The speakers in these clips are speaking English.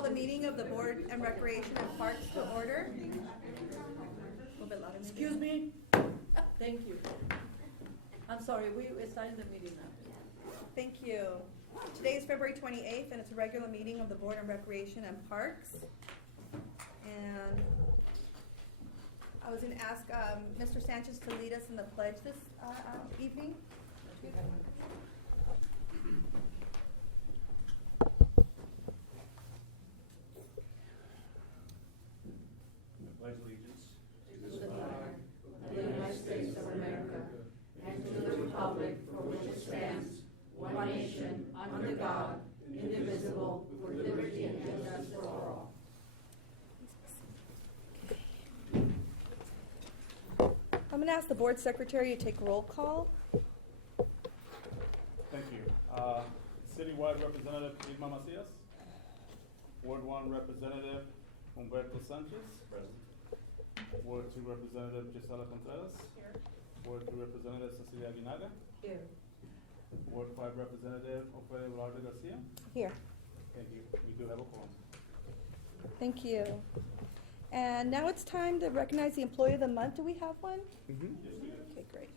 call the meeting of the Board and Recreation and Parks to order. A little bit louder. Maybe. Excuse me? Thank you. I'm sorry, we're starting the meeting now. Thank you. Today is February 28th, and it's a regular meeting of the Board of Recreation and Parks. And I was going to ask Mr. Sanchez to lead us in the pledge this evening. I pledge allegiance To the flag of the United States of America and to the republic for which it stands, one nation, under God, indivisible, with liberty and justice for all. I'm going to ask the Board Secretary to take roll call. Thank you. Citywide Representative Irma Macias. Ward 1 Representative Humberto Sanchez. Present. Ward 2 Representative Gisela Contreras. Here. Ward 3 Representative Cecilia Aguinaga. Here. Ward 5 Representative Ofelia Velarde Garcia. Here. Thank you. We do have a quorum. Thank you. And now it's time to recognize the Employee of the Month. Do we have one? Yes, we do. Okay, great.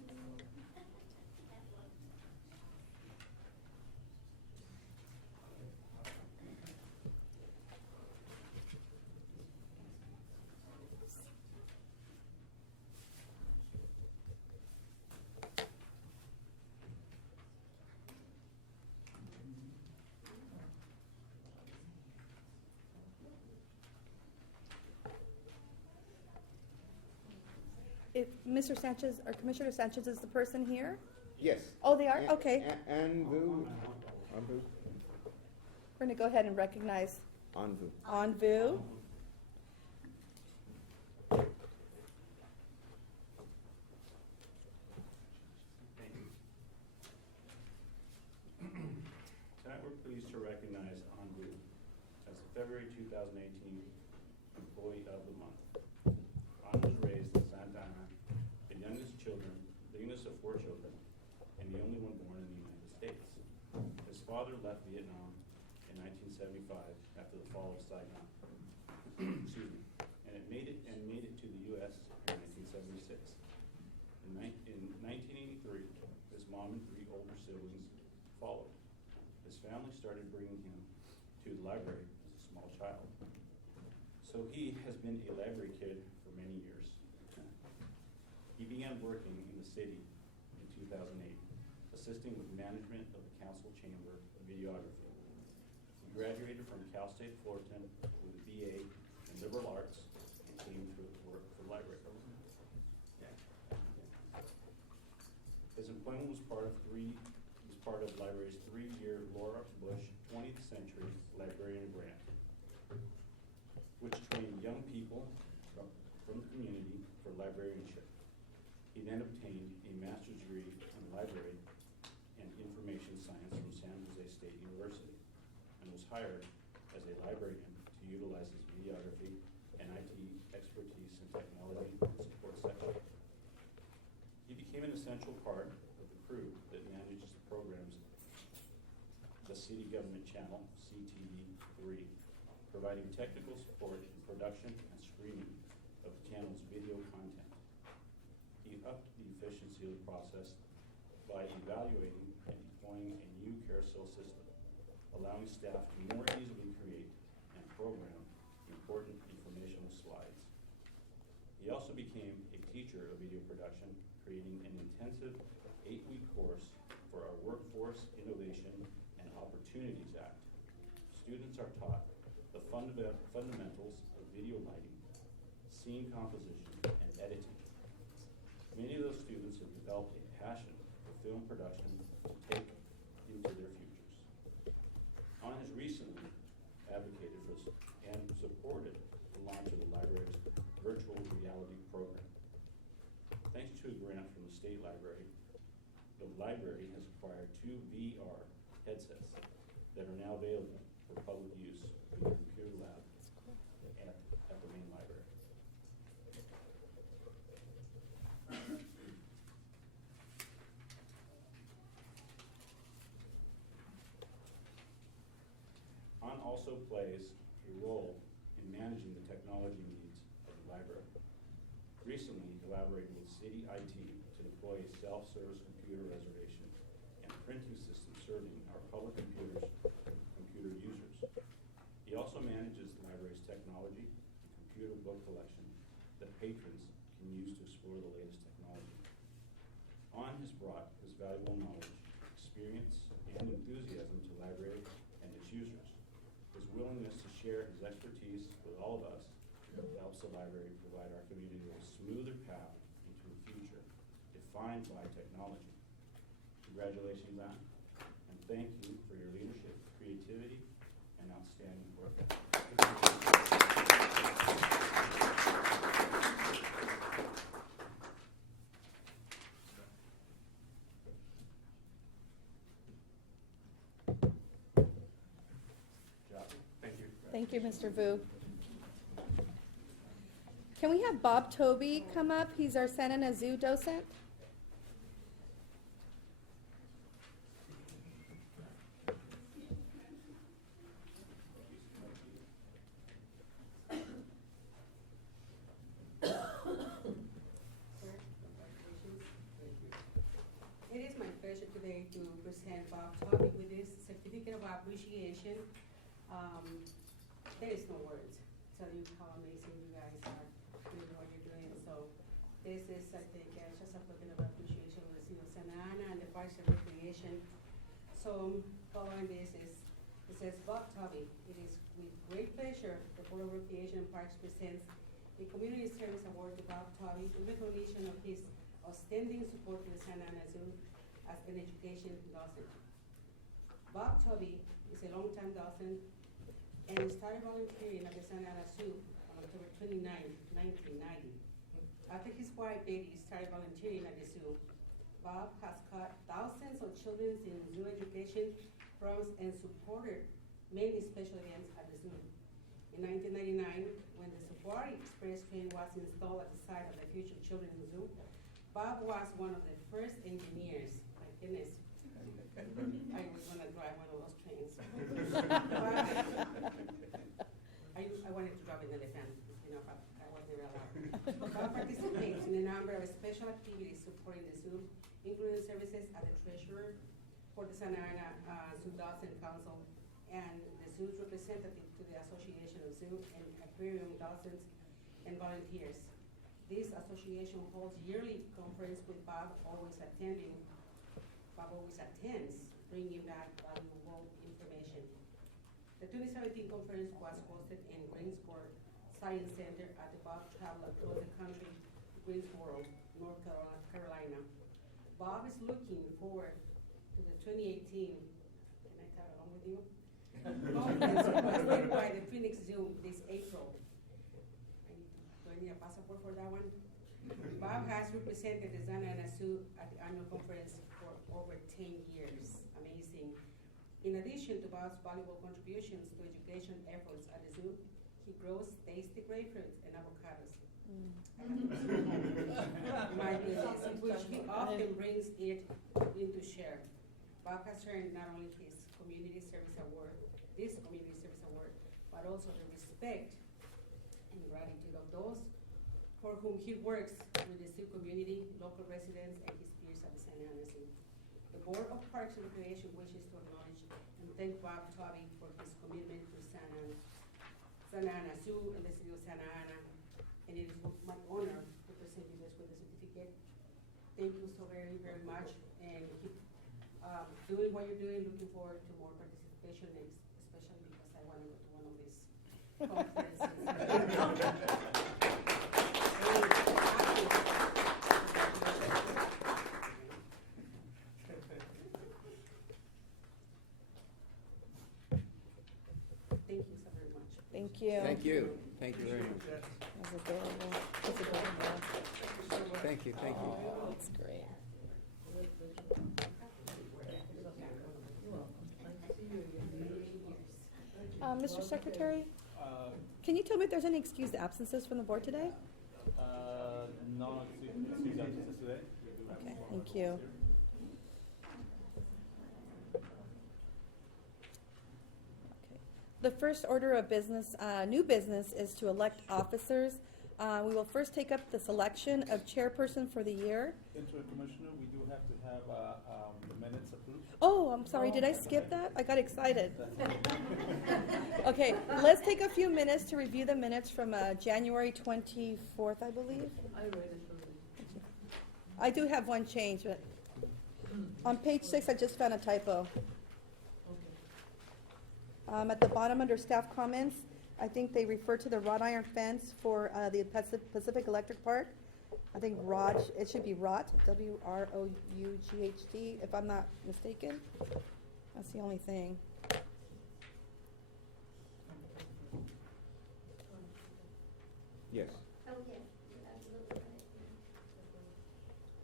If Mr. Sanchez or Commissioner Sanchez is the person here? Yes. Oh, they are? Okay. Anvu. We're going to go ahead and recognize Anvu. Anvu. Thank you. Tonight we're pleased to recognize Anvu as the February 2018 Employee of the Month. An was raised in Santa Ana, the youngest of 4 children, and the only one born in the United States. His father left Vietnam in 1975 after the fall of Saigon. Excuse me. And made it to the U.S. in 1976. In 1983, his mom and 3 older siblings followed. His family started bringing him to the library as a small child. So he has been a library kid for many years. He began working in the city in 2008, assisting with management of the council chamber of videography. He graduated from Cal State Fullerton with a BA in liberal arts and came to work for the library. His employment was part of the library's 3-year Laura Bush 20th Century Librarian Grant, which trained young people from the community for librarianship. He then obtained a master's degree in library and information science from San Jose State University and was hired as a librarian to utilize his videography and IT expertise in technology and support sector. He became an essential part of the crew that manages the programs, the City Government Channel, CTV3, providing technical support in production and streaming of the channel's video content. He upped the efficiency of the process by evaluating and deploying a new carousel system, allowing staff to more easily create and program important informational slides. He also became a teacher of video production, creating an intensive 8-week course for our Workforce Innovation and Opportunities Act. Students are taught the fundamentals of video lighting, scene composition, and editing. Many of those students have developed a passion for film production to take into their futures. Han has recently advocated for and supported the launch of the library's virtual reality program. Thanks to a grant from the state library, the library has acquired 2 VR headsets that are now available for public use in the computer lab at the main library. Han also plays a role in managing the technology needs of the library. Recently, he collaborated with city IT to deploy a self-service computer reservation and printing system serving our public computer users. He also manages the library's technology and computer book collection that patrons can use to explore the latest technology. On has brought his valuable knowledge, experience, and enthusiasm to the library and its users. His willingness to share his expertise with all of us helps the library provide our community with a smoother path into a future defined by technology. Congratulations, Anne, and thank you for your leadership, creativity, and outstanding work. Thank you. Thank you, Mr. Vu. Can we have Bob Toby come up? He's our Santa Ana Zoo docent. It is my pleasure today to present Bob Toby with this certificate of appreciation. There is no words to tell you how amazing you guys are doing what you're doing. So this is, I think, just a token of appreciation with the city of Santa Ana and the Parks and Recreation. So following this is, it says, Bob Toby, it is with great pleasure the Board of Recreation and Parks presents a Community Service Award to Bob Toby in recognition of his outstanding support to the Santa Ana Zoo as an education docent. Bob Toby is a longtime docent and started volunteering at the Santa Ana Zoo on October 29, 1990. After his wife Betty started volunteering at the zoo, Bob has taught thousands of children in zoo education programs and supported many special events at the zoo. In 1999, when the Safari Express train was installed at the site of the future Children's Zoo, Bob was one of the first engineers. My goodness, I was gonna drive one of those trains. I wanted to drive an elephant, but I was never allowed. Bob participates in a number of special activities supporting the zoo, including services as the treasurer for the Santa Ana Zoo Docent Council and the zoo's representative to the Association of Zoo and Aquarium Docents and Volunteers. This association holds yearly conference with Bob always attends, bringing back valuable information. The 2017 conference was hosted in Greensboro Science Center at the Bob Travel Across the Country, Greensboro, North Carolina. Bob is looking forward to the 2018, can I tag along with you? Conference hosted by the Phoenix Zoo this April. Do I need a passport for that one? Bob has represented the Santa Ana Zoo at the annual conference for over 10 years. Amazing. In addition to Bob's valuable contributions to education efforts at the zoo, he grows tasty grapefruits and avocados. My goodness, which he often brings it in to share. Bob has earned not only his community service award, but also the respect and gratitude of those for whom he works with the zoo community, local residents, and his peers at the Santa Ana Zoo. The Board of Parks and Recreation wishes to acknowledge and thank Bob Toby for his commitment to Santa Ana Zoo and the city of Santa Ana, and it is my honor to present you this with the certificate. Thank you so very, very much, and keep doing what you're doing. Looking forward to more participation, especially because I want to go to one of these conferences. Thank you so very much. Thank you. Thank you. Thank you very much. That's adorable. That's adorable. Thank you, thank you. That's great. Mr. Secretary, can you tell me if there's any excused absences from the board today? No excuse absences today. Okay, thank you. Okay. The first order of business, new business, is to elect officers. We will first take up the selection of chairperson for the year. Interim Commissioner, we do have to have the minutes approved. Oh, I'm sorry, did I skip that? I got excited. Okay, let's take a few minutes to review the minutes from January 24th, I believe. I read it already. I do have one change, but on page 6, I just found a typo. Okay. At the bottom under staff comments, I think they refer to the wrought iron fence for the Pacific Electric Park. I think it should be ROUGHT, W-R-O-U-G-H-T, if I'm not mistaken. That's the only thing. Yes, Oh, yes, you're absolutely right.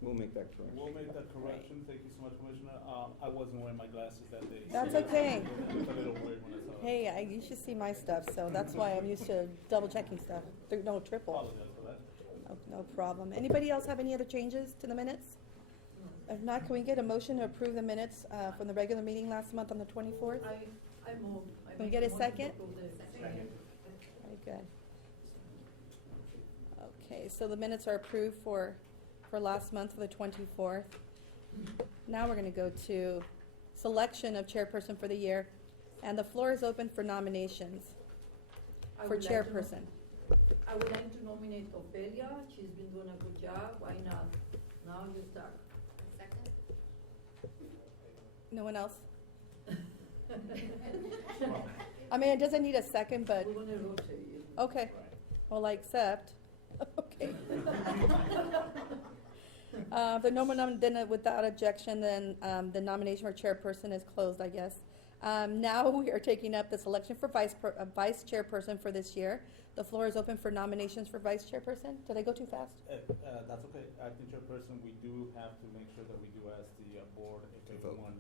we'll make that correction. We'll make that correction. Thank you so much, Commissioner. I wasn't wearing my glasses that day. That's okay. It was a little weird when I saw it. Hey, you should see my stuff, so that's why I'm used to double checking stuff. No, triple. Apologize for that. No problem. Anybody else have any other changes to the minutes? If not, can we get a motion to approve the minutes from the regular meeting last month on the 24th? I move. Can we get a second? Second. Very good. Okay, so the minutes are approved for last month, for the 24th. Now we're going to go to selection of chairperson for the year, and the floor is open for nominations for chairperson. I would like to nominate Ophelia. She's been doing a good job. Why not? Now you start. Second? No one else? I mean, it doesn't need a second, but, We're gonna rotate you. okay. Well, I accept. Okay. The normal then without objection, then the nomination for chairperson is closed, I guess. Now we are taking up the selection for vice chairperson for this year. The floor is open for nominations for vice chairperson. Did I go too fast? That's okay. Acting chairperson, we do have to make sure that we do ask the board if To vote. everyone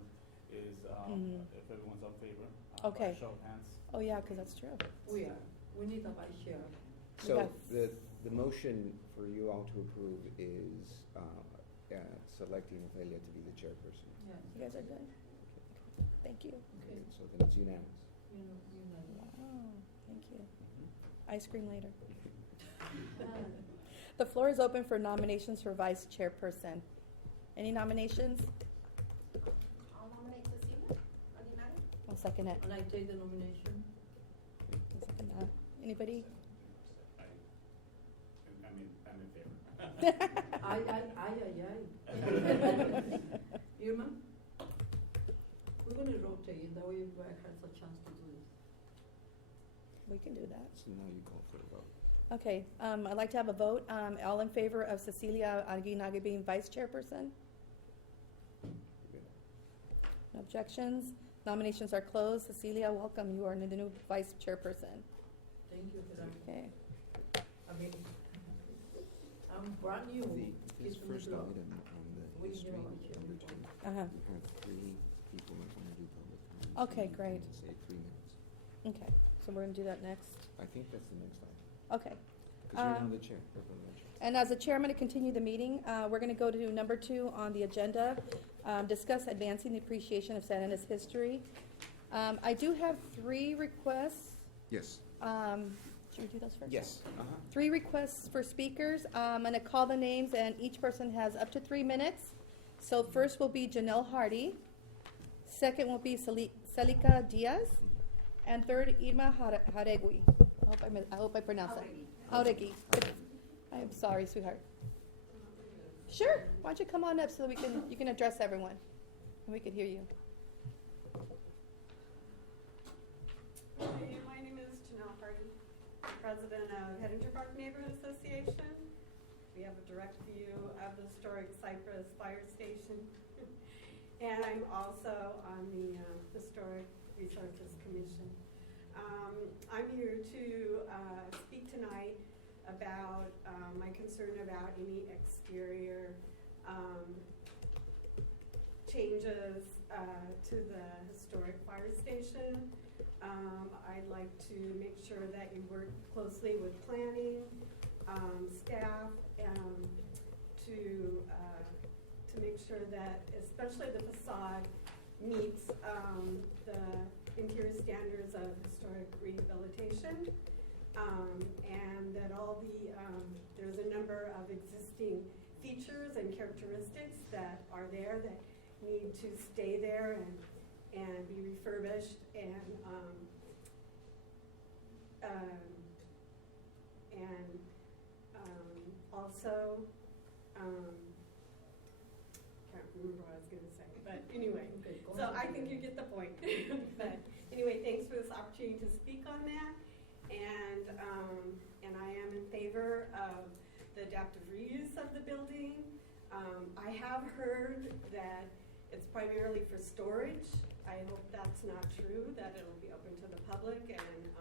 is, Mhm. if everyone's on favor. Okay. By show of hands. Oh, yeah, because that's true. We are. We need a vice chair. So got- the motion for you all to approve is selecting Ophelia to be the chairperson. Yeah. You guys are good? Thank you. Okay. So then it's unanimous. You know. Wow, thank you. Ice cream later. The floor is open for nominations for vice chairperson. Any nominations? I'll nominate Cecilia Aguinaldo. I'll second it. And I take the nomination. I'll second that. Anybody? I'm in favor. Ay. Irma? We're gonna rotate, that way everybody has a chance to do this. We can do that. So now you call for a vote. Okay, I'd like to have a vote. All in favor of Cecilia Aguinaga being vice chairperson? Good. No objections? Nominations are closed. Cecilia, welcome. You are the new vice chairperson. Thank you for that. Okay. I mean, I'm brand new. His Kids from the first block. item on the We screen, give him a number 2, Uh-huh. you have 3 people that want to do public comments. Okay, So you great. need to say 3 minutes. Okay, so we're going to do that next. I think that's the next item. Okay. Because you're now the chair. That's what I mentioned. And as a chair, I'm going to continue the meeting. We're going to go to number 2 on the agenda, discuss advancing the appreciation of Santa Ana's history. I do have 3 requests. Yes. Should we do those first? Yes. 3 requests for speakers. I'm going to call the names, and each person has up to 3 minutes. So first will be Janelle Hardy. Second will be Celica Diaz. And third, Irma Jaregui. I hope I pronounced that. Jauregui. I am sorry, sweetheart. Sure. Why don't you come on up so that you can address everyone, and we can hear you. Hey, my name is Janelle Hardy, president of Headinger Park Neighborhood Association. We have a direct view of the historic Cypress Fire Station. And I'm also on the Historic Resources Commission. I'm here to speak tonight about my concern about any exterior changes to the historic fire station. I'd like to make sure that you work closely with planning, staff, to make sure that, especially the facade, meets the interior standards of historic rehabilitation. And that all the, there's a number of existing features and characteristics that are there that need to stay there and be refurbished and also, can't remember what I was going to say, but anyway, so I think you get the point. But anyway, thanks for this opportunity to speak on that, and I am in favor of the adaptive reuse of the building. I have heard that it's primarily for storage. I hope that's not true, that it'll be open to the public and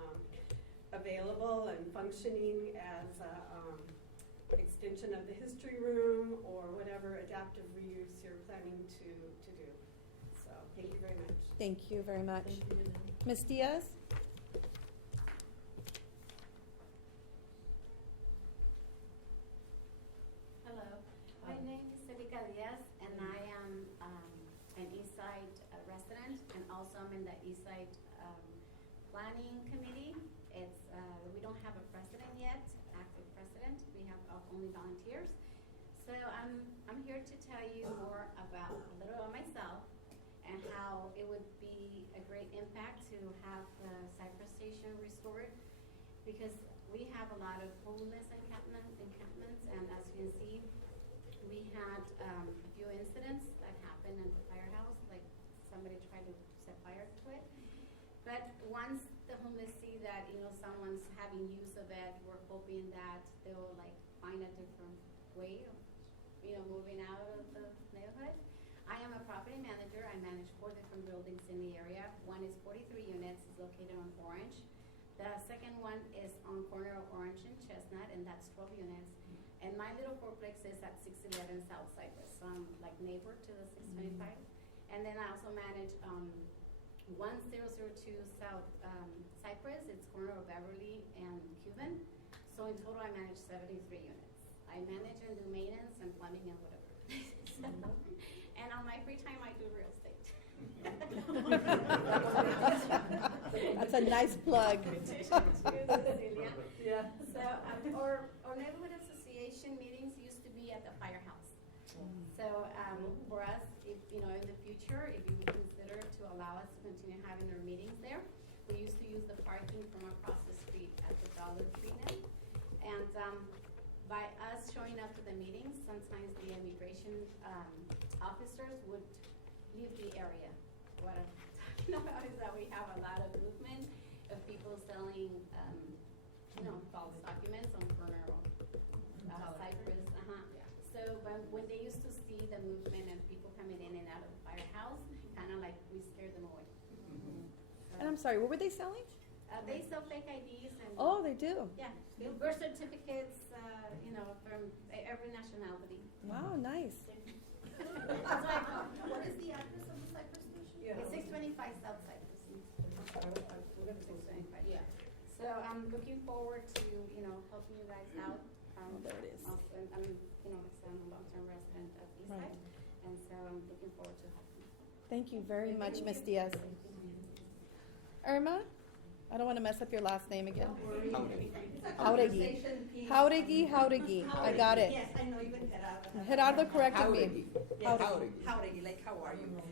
available and functioning as an extension of the history room or whatever adaptive reuse you're planning to do. So thank you very much. Thank you very much. Ms. Diaz? Hello, my name is Civic Diaz, and I am an Eastside resident, and also I'm in the Eastside Planning Committee. It's we don't have a president yet, active president. We have only volunteers. So I'm here to tell you more about a little about myself and how it would be a great impact to have the Cypress Station restored, because we have a lot of homeless encampments, and as you can see, we had a few incidents that happened at the firehouse, like somebody tried to set fire to it. But once the homeless see that, someone's having use of it, we're hoping that they'll find a different way of, moving out of the neighborhood. I am a property manager. I manage 4 different buildings in the area. One is 43 units, is located on Orange. The second one is on corner of Orange and Chestnut, and that's 12 units. And my little fourplex is at 611 South Cyprus, neighbor to the 625. And then I also manage 1002 South Cyprus. It's corner of Beverly and Cuban. So in total, I manage 73 units. I manage and do maintenance and plumbing and whatever. And on my free time, I do real estate. That's a nice plug. Yeah. So our neighborhood association meetings used to be at the firehouse. So for us, if in the future, if you would consider to allow us to continue having our meetings there, we used to use the parking from across the street at the Dollar Tree now. And by us showing up to the meetings, sometimes the immigration officers would leave the area. What I'm talking about is that we have a lot of movement of people selling, false documents on corner of Cyprus. So when they used to see the movement and people coming in and out of the firehouse, kind of we scared them away. And I'm sorry, what were they selling? They sell fake IDs and Oh, they do? yeah, birth certificates, from every nationality. Wow, nice. What is the address of the Cypress Station? It's 625 South Cyprus. 625, yeah. So I'm looking forward to, helping you guys out. There it is. Also, I'm, I'm a long-term resident of Eastside, and so I'm looking forward to helping. Thank you very much, Ms. Diaz. Irma? I don't want to mess up your last name again. Jauregui. Jauregui. I got it. Yes, I know you can Gerardo corrected me. Jauregui. Jauregui, like how are you?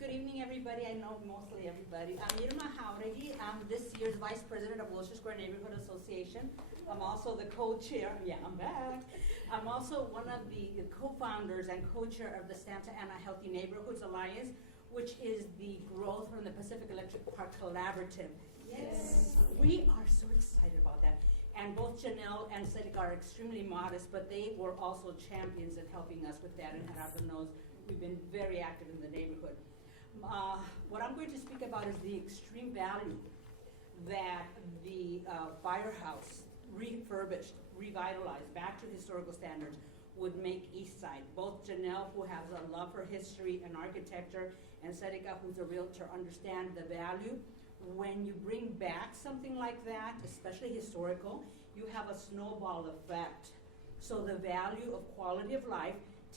Good evening, everybody. I know mostly everybody. I'm Irma Jauregui. I'm this year's Vice President of Wilshire Square Neighborhood Association. I'm also the co-chair. Yeah, I'm back. I'm also one of the co-founders and co-chair of the Santa Ana Healthy Neighborhoods Alliance, which is the growth from the Pacific Electric Park Collaborative. Yes. We are so excited about that. And both Janelle and Cedric are extremely modest, but they were also champions in helping us with that, and Gerardo knows we've been very active in the neighborhood. What I'm going to speak about is the extreme value that the firehouse, refurbished, revitalized, back to historical standards, would make Eastside. Both Janelle, who has a love for history and architecture, and Cedrica, who's a realtor, understand the value. When you bring back something like that, especially historical, you have a snowball effect. So the value of quality of life,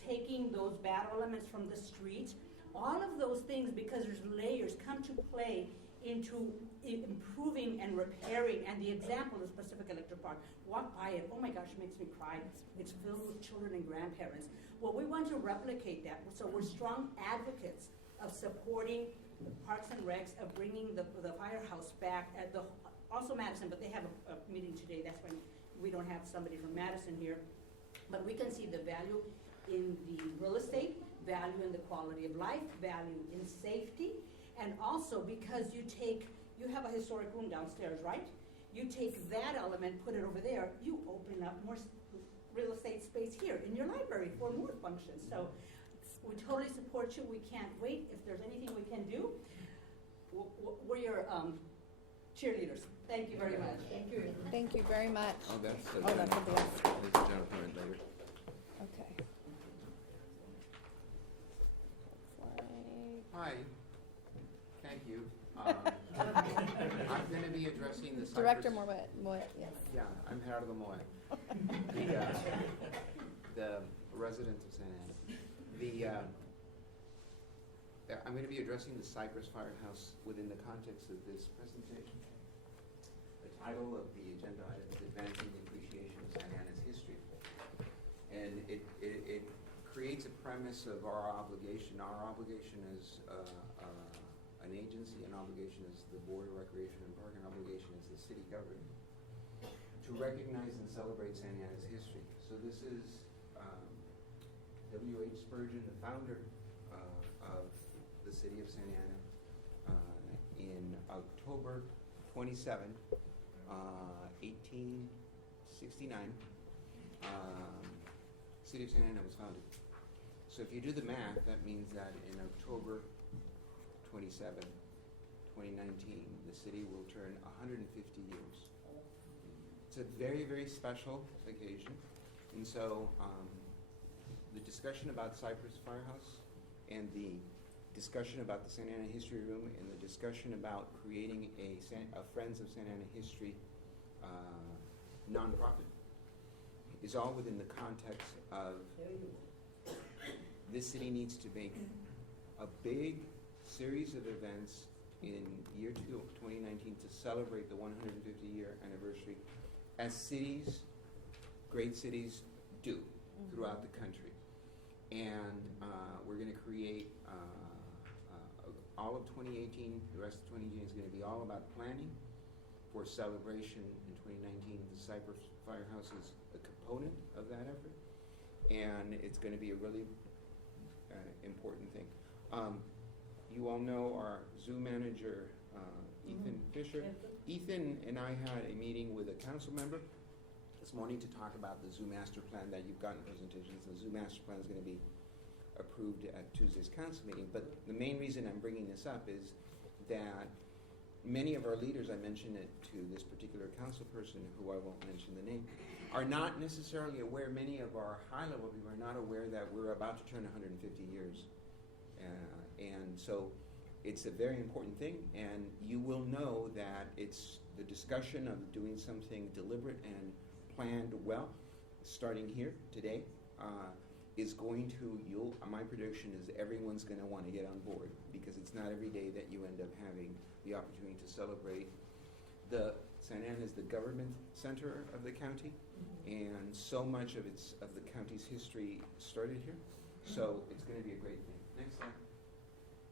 taking those bad elements from the street, All of those things, because there's layers, come to play into improving and repairing. And the example is Pacific Electric Park. Walk by it, oh my gosh, it makes me cry. It's filled with children and grandparents. Well, we want to replicate that. So we're strong advocates of supporting Parks and Recs, of bringing the firehouse back at also Madison, but they have a meeting today. That's when we don't have somebody from Madison here. But we can see the value in the real estate, value in the quality of life, value in safety, and also because you have a historic room downstairs, right? You take that element, put it over there, you open up more real estate space here in your library for more functions. So we totally support you. We can't wait. If there's anything we can do, we're your cheerleaders. Thank you very much. Thank you. Thank you very much. Oh, that's the Oh, that's something else. Ladies and gentlemen, later. Okay. Hi, thank you. I'm going to be addressing the Director Cypress. Moet, yes. Yeah, I'm Gerardo Moe, the resident of San Ana. I'm going to be addressing the Cypress Firehouse within the context of this presentation. The title of the agenda item is Advancing the Appreciation of San Ana's History. And it creates a premise of our obligation. Our obligation as an agency, an obligation as the Board of Recreation and Park, an obligation as the city government, to recognize and celebrate San Ana's history. So this is W.H. Spurgeon, the founder of the city of San Ana, in October 27, 1869, city of San Ana was founded. So if you do the math, that means that in October 27, 2019, the city will turn 150 years. It's a very, very special occasion. And so the discussion about Cypress Firehouse and the discussion about the Santa Ana History Room and the discussion about creating a Friends of Santa Ana History nonprofit is all within the context of this city needs to make a big series of events in year 2019 to celebrate the 150-year anniversary, as cities, great cities, do throughout the country. And we're going to create all of 2018, the rest of 2018 is going to be all about planning for celebration in 2019. The Cypress Firehouse is a component of that effort, and it's going to be a really important thing. You all know our zoo manager, Ethan Fisher. Ethan and I had a meeting with a council member this morning to talk about the zoo master plan that you've gotten presentations. The zoo master plan is going to be approved at Tuesday's council meeting. But the main reason I'm bringing this up is that many of our leaders, I mentioned it to this particular council person, who I won't mention the name, are not necessarily aware, many of our high-level people are not aware that we're about to turn 150 years. And so it's a very important thing, and you will know that it's the discussion of doing something deliberate and planned well, starting here today, is going to, my prediction is everyone's going to want to get on board, because it's not every day that you end up having the opportunity to celebrate. San Ana is the government center of the county, and so much of the county's history started here. So it's going to be a great thing. Next slide.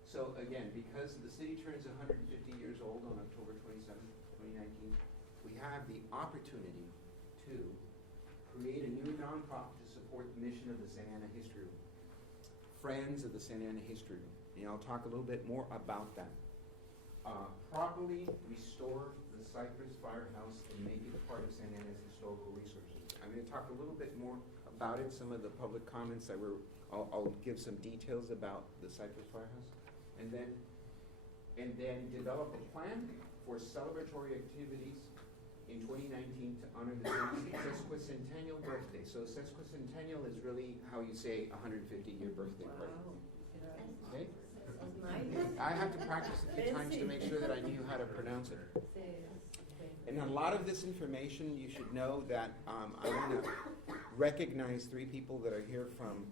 So again, because the city turns 150 years old on October 27, 2019, we have the opportunity to create a new nonprofit to support the mission of the Santa Ana History Room, Friends of the Santa Ana History Room. And I'll talk a little bit more about that. Properly restore the Cypress Firehouse and make it a part of Santa Ana's historical resources. I'm going to talk a little bit more about it, some of the public comments that I'll give some details about the Cypress Firehouse. And then develop a plan for celebratory activities in 2019 to honor the sesquicentennial birthday. So sesquicentennial is really how you say 150-year birthday party. Okay? I have to practice a few times to make sure that I knew how to pronounce it. And a lot of this information, you should know that I want to recognize three people that are here from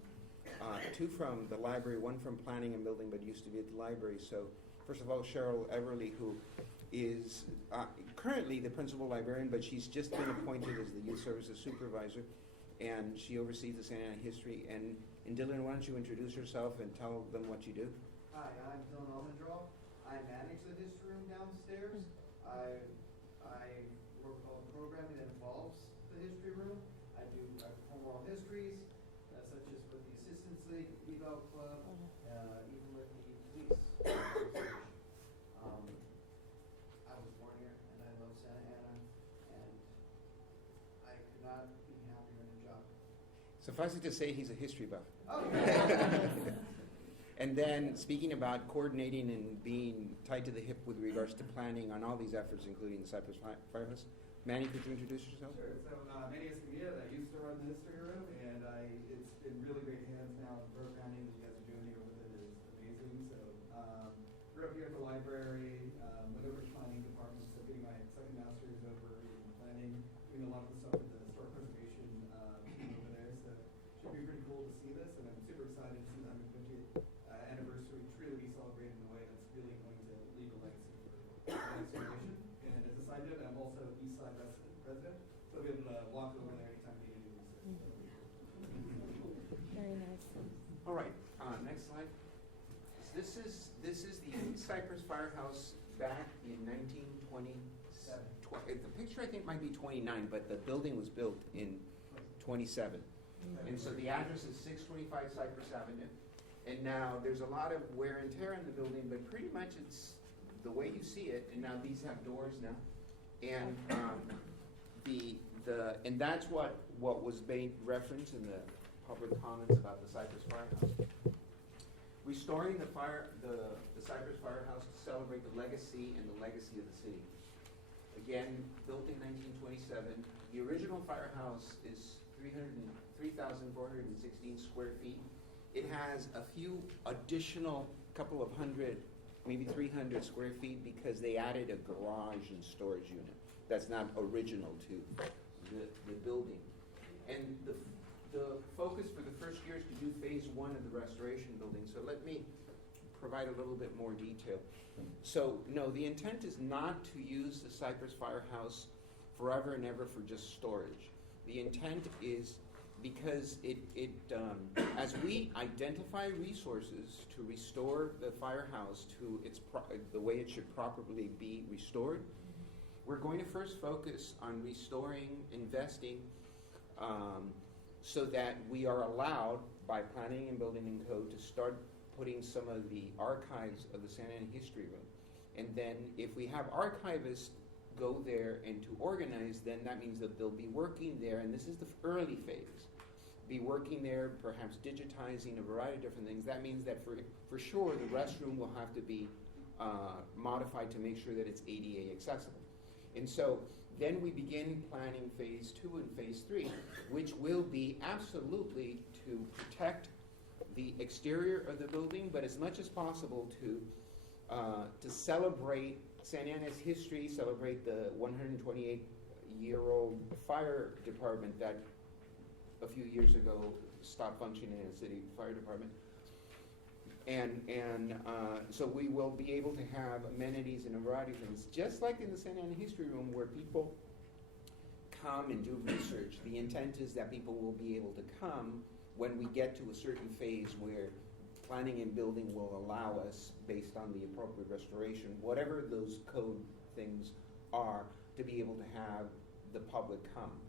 two from the library, one from planning and building, but used to be at the library. So first of all, Cheryl Everly, who is currently the principal librarian, but she's just been appointed as the youth services supervisor, and she oversees the Santa Ana history. And Dylan, why don't you introduce yourself and tell them what you do? Hi, I'm Dylan Almendral. I manage the history room downstairs. I work on programming that involves the history room. I perform oral histories, such as with the Assistants League, Eval Club, even with the police association. I was born here, and I love Santa Ana, and I could not be happier in a job. Suffice it to say, he's a history buff. Okay. And then, speaking about coordinating and being tied to the hip with regards to planning on all these efforts, including the Cyprus Firehouse, Manny, could you introduce yourself? Sure. So, Manny Escamilla, I used to run the history room, and it's been really great hands now. The programming that you guys are doing here with it is amazing. So, grew up here at the library, went over to planning department, so getting my second master's over in planning, doing a lot of the stuff with the historic preservation team over there. So, should be pretty cool to see this, and I'm super excited to see the 150th anniversary truly be celebrated in a way that's really going to leave a legacy for the next generation. And as a side note, I'm also East Side resident, so I'll be able to walk over there anytime we need to research. Very nice. All right, next slide. This is the Cyprus Firehouse back in 1927. The picture I think might be 29, but the building was built in 27. And so the address is 625 Cypress Avenue. And now there's a lot of wear and tear in the building, but pretty much it's the way you see it. And now these have doors now. And and that's what was made reference in the public comments about the Cypress Firehouse. Restoring the Cypress Firehouse to celebrate the legacy and the legacy of the city. Again, built in 1927. The original firehouse is 3,416 square feet. It has a few additional couple of hundred, maybe 300 square feet because they added a garage and storage unit. That's not original to the building. And the focus for the first year is to do phase 1 of the restoration building. So let me provide a little bit more detail. So no, the intent is not to use the Cypress Firehouse forever and ever for just storage. The intent is because as we identify resources to restore the firehouse to the way it should properly be restored, we're going to first focus on restoring, investing, so that we are allowed by planning and building and code to start putting some of the archives of the Santa Ana History Room. And then if we have archivists go there and to organize, then that means that they'll be working there, and this is the early phase, be working there, perhaps digitizing a variety of different things. That means that for sure the restroom will have to be modified to make sure that it's ADA accessible. And so then we begin planning phase 2 and phase 3, which will be absolutely to protect the exterior of the building, but as much as possible to celebrate Santa Ana's history, celebrate the 128-year-old fire department that a few years ago stopped functioning as a city fire department. And so we will be able to have amenities and a variety of things, just like in the Santa Ana History Room where people come and do research. The intent is that people will be able to come when we get to a certain phase where planning and building will allow us, based on the appropriate restoration, whatever those code things are, to be able to have the public come.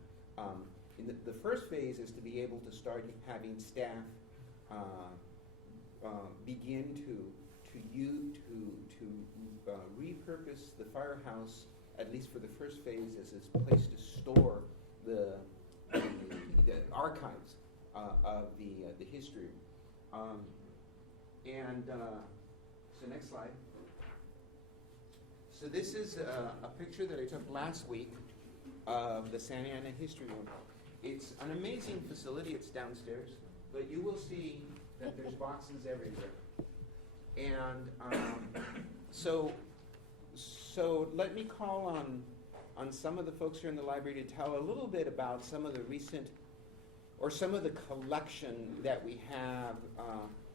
In the first phase is to be able to start having staff begin to repurpose the firehouse, at least for the first phase, as a place to store the archives of the history. So next slide. So this is a picture that I took last week of the Santa Ana History Room. It's an amazing facility. It's downstairs, but you will see that there's boxes everywhere. And so let me call on some of the folks here in the library to tell a little bit about some of the recent or some of the collection that we have,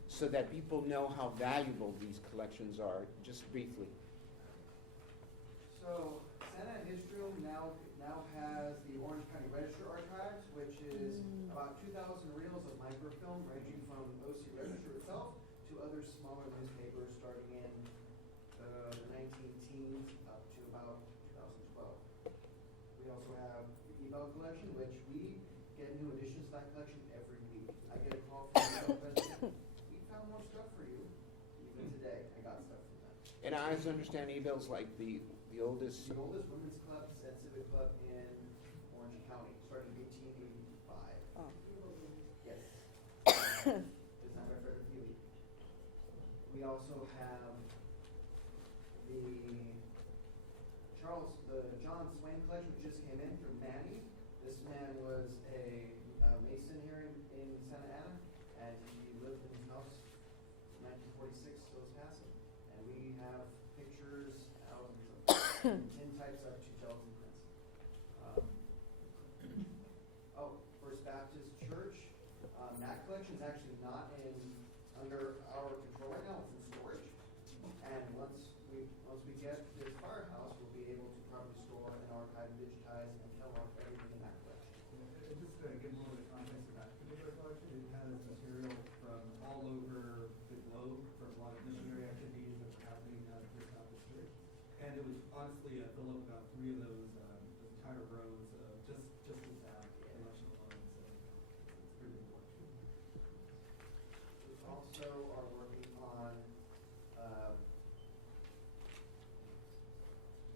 so that people know how valuable these collections are, just briefly? So, Santa Ana History Room now has the Orange County Register Archives, which is about 2,000 reels of microfilm ranging from OC Register itself to other smaller newspapers starting in the 19-teens up to about 2012. We also have the email collection, which we get new additions to that collection every week. I get a call from the president, we found more stuff for you. Even today, I got stuff from them. And I understand e-bills like the oldest. The oldest women's club and civic club in Orange County, starting in 1885. Oh. Yes. Designed by Frederick Healy. We also have the John Swain collection, which just came in through Manny. This man was a mason here in Santa Ana, and he lived in his house in 1946 till his passing. And we have pictures, thousands of tintypes up to gelatin prints. First Baptist Church. That collection is actually not under our control right now. It's in storage. And once we get this firehouse, we'll be able to properly store and archive, digitize, and catalog everything in that collection. Just to give a little bit of context of that particular collection, it has material from all over the globe, from a lot of missionary activities that were happening throughout the church. And it was honestly fill up about 3 of those entire rows just with that collection alone. So it's pretty big collection. We also are working on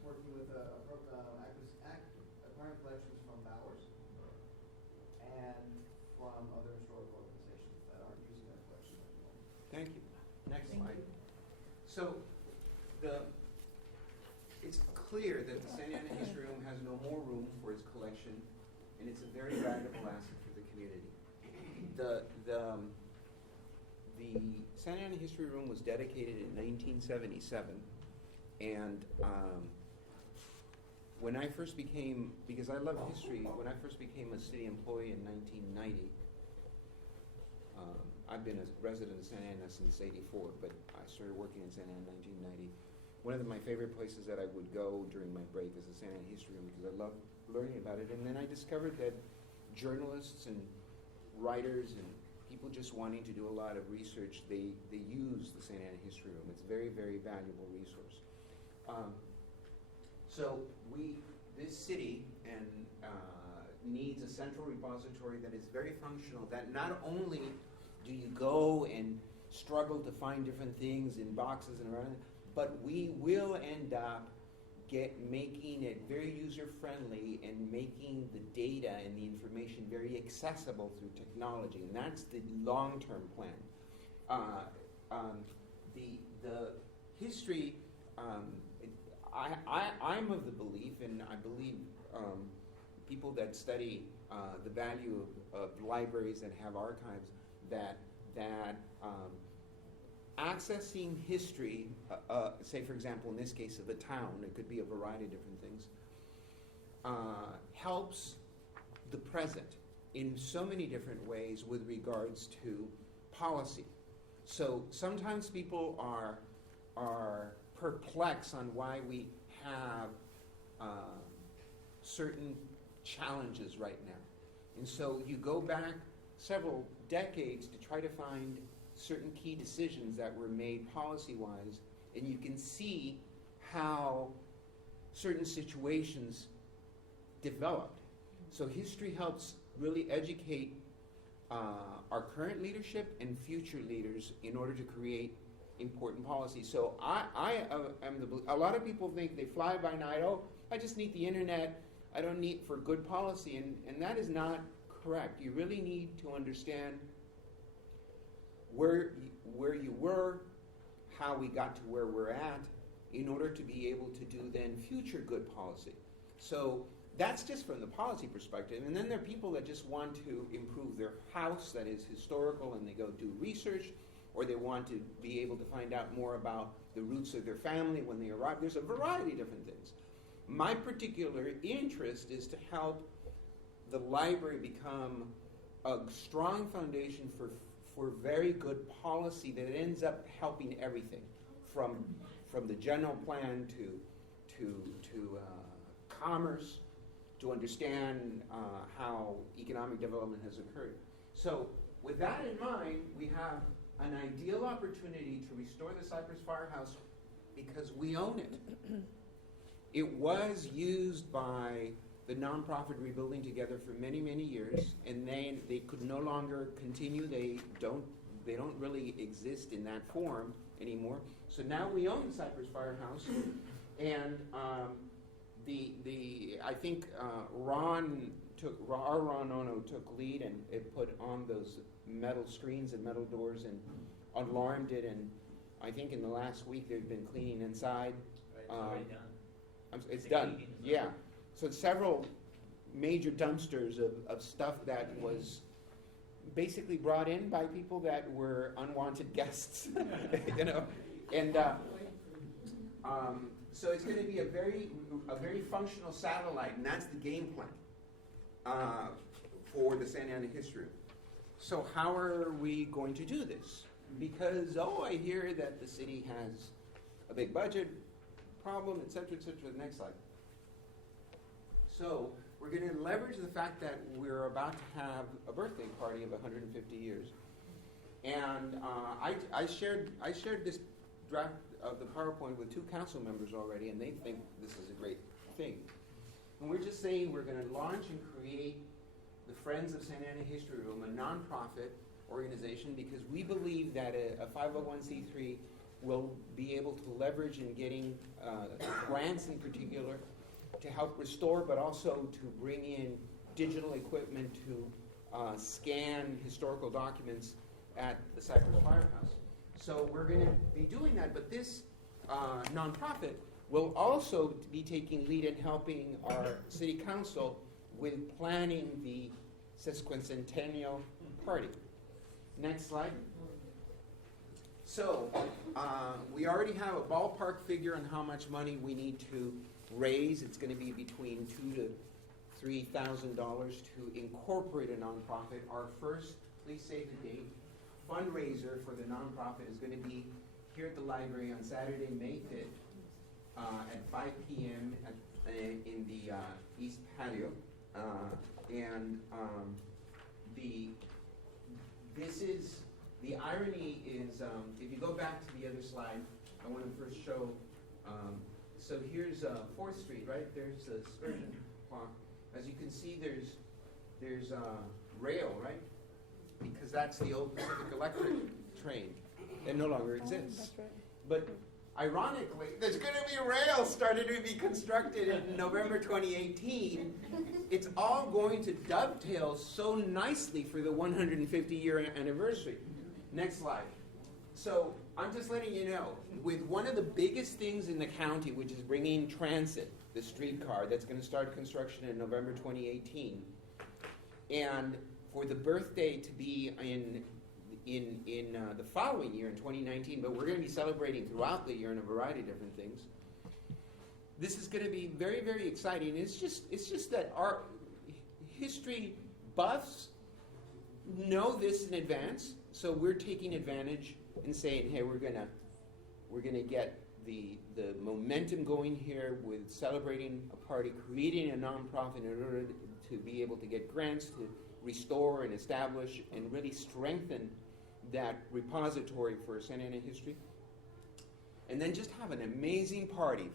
working with acquiring collections from Bowers and from other historical organizations that aren't using their collection at the moment. Thank you. Next Thank slide. you. So, it's clear that the Santa Ana History Room has no more room for its collection, and it's a very valuable asset for the community. The Santa Ana History Room was dedicated in 1977, and when I first became, because I love history, when I first became a city employee in 1990, I've been a resident of Santa Ana since '84, but I started working in Santa Ana in 1990. One of my favorite places that I would go during my break is the Santa Ana History Room because I love learning about it. And then I discovered that journalists and writers and people just wanting to do a lot of research, they use the Santa Ana History Room. It's a very, very valuable resource. So this city needs a central repository that is very functional, that not only do you go and struggle to find different things in boxes and around, but we will end up making it very user-friendly and making the data and the information very accessible through technology, and that's the long-term plan. The history, I'm of the belief, and I believe people that study the value of libraries that have archives, that accessing history, say for example in this case of the town, it could be a variety of different things, helps the present in so many different ways with regards to policy. So sometimes people are perplexed on why we have certain challenges right now. And so you go back several decades to try to find certain key decisions that were made policy-wise, and you can see how certain situations developed. So history helps really educate our current leadership and future leaders in order to create important policy. So I am a lot of people think they fly by night, oh, I just need the internet, I don't need for good policy, and that is not correct. You really need to understand where you were, how we got to where we're at, in order to be able to do then future good policy. So that's just from the policy perspective. And then there are people that just want to improve their house that is historical, and they go do research, or they want to be able to find out more about the roots of their family when they arrive. There's a variety of different things. My particular interest is to help the library become a strong foundation for very good policy that ends up helping everything, from the general plan to commerce, to understand how economic development has occurred. So with that in mind, we have an ideal opportunity to restore the Cypress Firehouse because we own it. It was used by the nonprofit Rebuilding Together for many, many years, and they could no longer continue. They don't really exist in that form anymore. So now we own the Cypress Firehouse, and I think our Ron Ono took lead and it put on those metal screens and metal doors, and alarmed it, and I think in the last week they've been cleaning inside. It's already done. It's done, yeah. So several major dumpsters of stuff that was basically brought in by people that were unwanted guests, you know, and so it's going to be a very functional satellite, and that's the game plan for the Santa Ana History. So how are we going to do this? Because I hear that the city has a big budget problem, et cetera, et cetera. The next slide. So we're going to leverage the fact that we're about to have a birthday party of 150 years. And I shared this draft of the PowerPoint with 2 council members already, and they think this is a great thing. And we're just saying we're going to launch and create the Friends of Santa Ana History Room, a nonprofit organization, because we believe that a 501c3 will be able to leverage in getting grants in particular to help restore, but also to bring in digital equipment to scan historical documents at the Cypress Firehouse. So we're going to be doing that, but this nonprofit will also be taking lead in helping our city council with planning the sesquicentennial party. Next slide. So we already have a ballpark figure on how much money we need to raise. It's going to be between $2,000 to $3,000 to incorporate a nonprofit. Our first, please save the date, fundraiser for the nonprofit is going to be here at the library on Saturday, May 5th at 5 p.m. In the East Patio. The irony is, if you go back to the other slide, I want to first show, so here's 4th Street, right? There's the Spurgeon Park. As you can see, there's rail, right? Because that's the old Pacific Electric train that no longer exists. That's right. But ironically, there's going to be rail started to be constructed in November 2018. It's all going to dovetail so nicely for the 150-year anniversary. Next slide. So I'm just letting you know, with one of the biggest things in the county, which is bringing transit, the streetcar, that's going to start construction in November 2018, and for the birthday to be in the following year, in 2019, but we're going to be celebrating throughout the year in a variety of different things. This is going to be very, very exciting. It's just that our history buffs know this in advance, so we're taking advantage and saying, hey, we're gonna get the momentum going here with celebrating a party, creating a nonprofit in order to be able to get grants to restore and establish and really strengthen that repository for Santa Ana history. And then just have an amazing party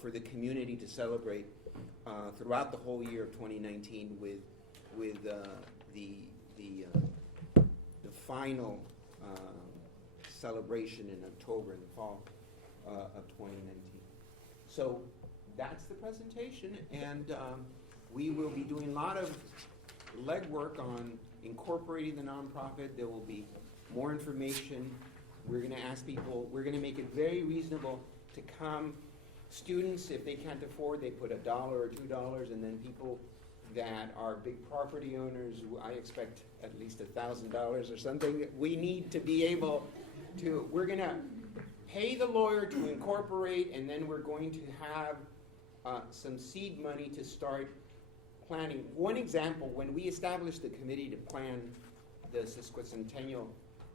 for the community to celebrate throughout the whole year of 2019 with the final celebration in October, in the fall of 2019. So that's the presentation, and we will be doing a lot of legwork on incorporating the nonprofit. There will be more information. We're going to ask people, we're going to make it very reasonable to come. Students, if they can't afford, they put $1 or $2, and then people that are big property owners, I expect at least $1,000 or something. We need to be able to, we're going to pay the lawyer to incorporate, and then we're going to have some seed money to start planning. One example, when we established the committee to plan the sesquicentennial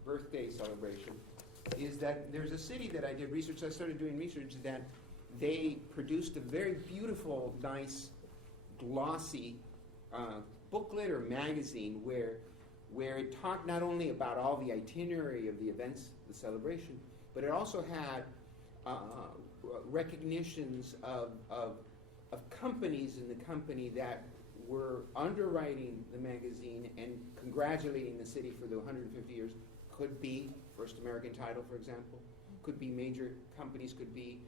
birthday celebration, is that there's a city that I did research, I started doing research, that they produced a very beautiful, nice, glossy booklet or magazine where it talked not only about all the itinerary of the events, the celebration, but it also had recognitions of companies in the company that were underwriting the magazine and congratulating the city for the 150 years. Could be First American Title, for example. Could be major companies, could be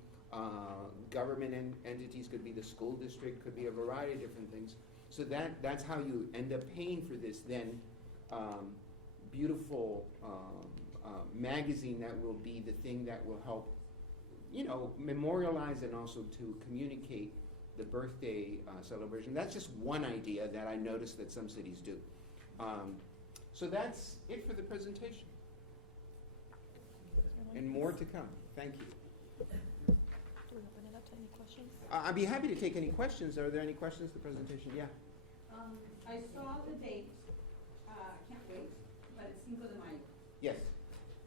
government entities, could be the school district, could be a variety of different things. So that's how you end up paying for this then beautiful magazine that will be the thing that will help, memorialize and also to communicate the birthday celebration. That's just one idea that I noticed that some cities do. So that's it for the presentation. And more to come. Thank you. Do we open it up to any questions? I'd be happy to take any questions. Are there any questions to the presentation? Yeah. I saw the date, can't wait, but it's Cinco de Mayo. Yes.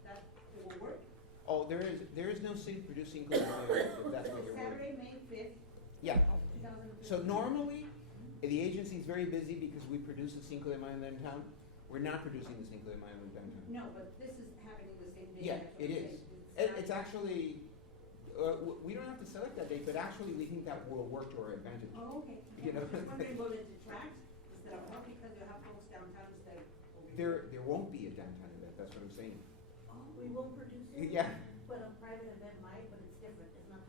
That it will work? Oh, there is no city producing Cinco de Mayo, if that's what you're worried. Saturday, May 5th, Yeah. 2015. So normally, the agency is very busy because we produce the Cinco de Mayo in downtown. We're not producing the Cinco de Mayo in downtown. No, but this is happening the same day. Yeah, that's what it I'm is. saying. It's actually, we don't have to select that date, but actually we think that will work to our advantage. Oh, okay. You know? I was wondering, will it detract instead of help because you have folks downtown instead of over There won't be a downtown event, that's what I'm saying. Oh, we won't produce it? Yeah, But a private event might, but it's different, it's not.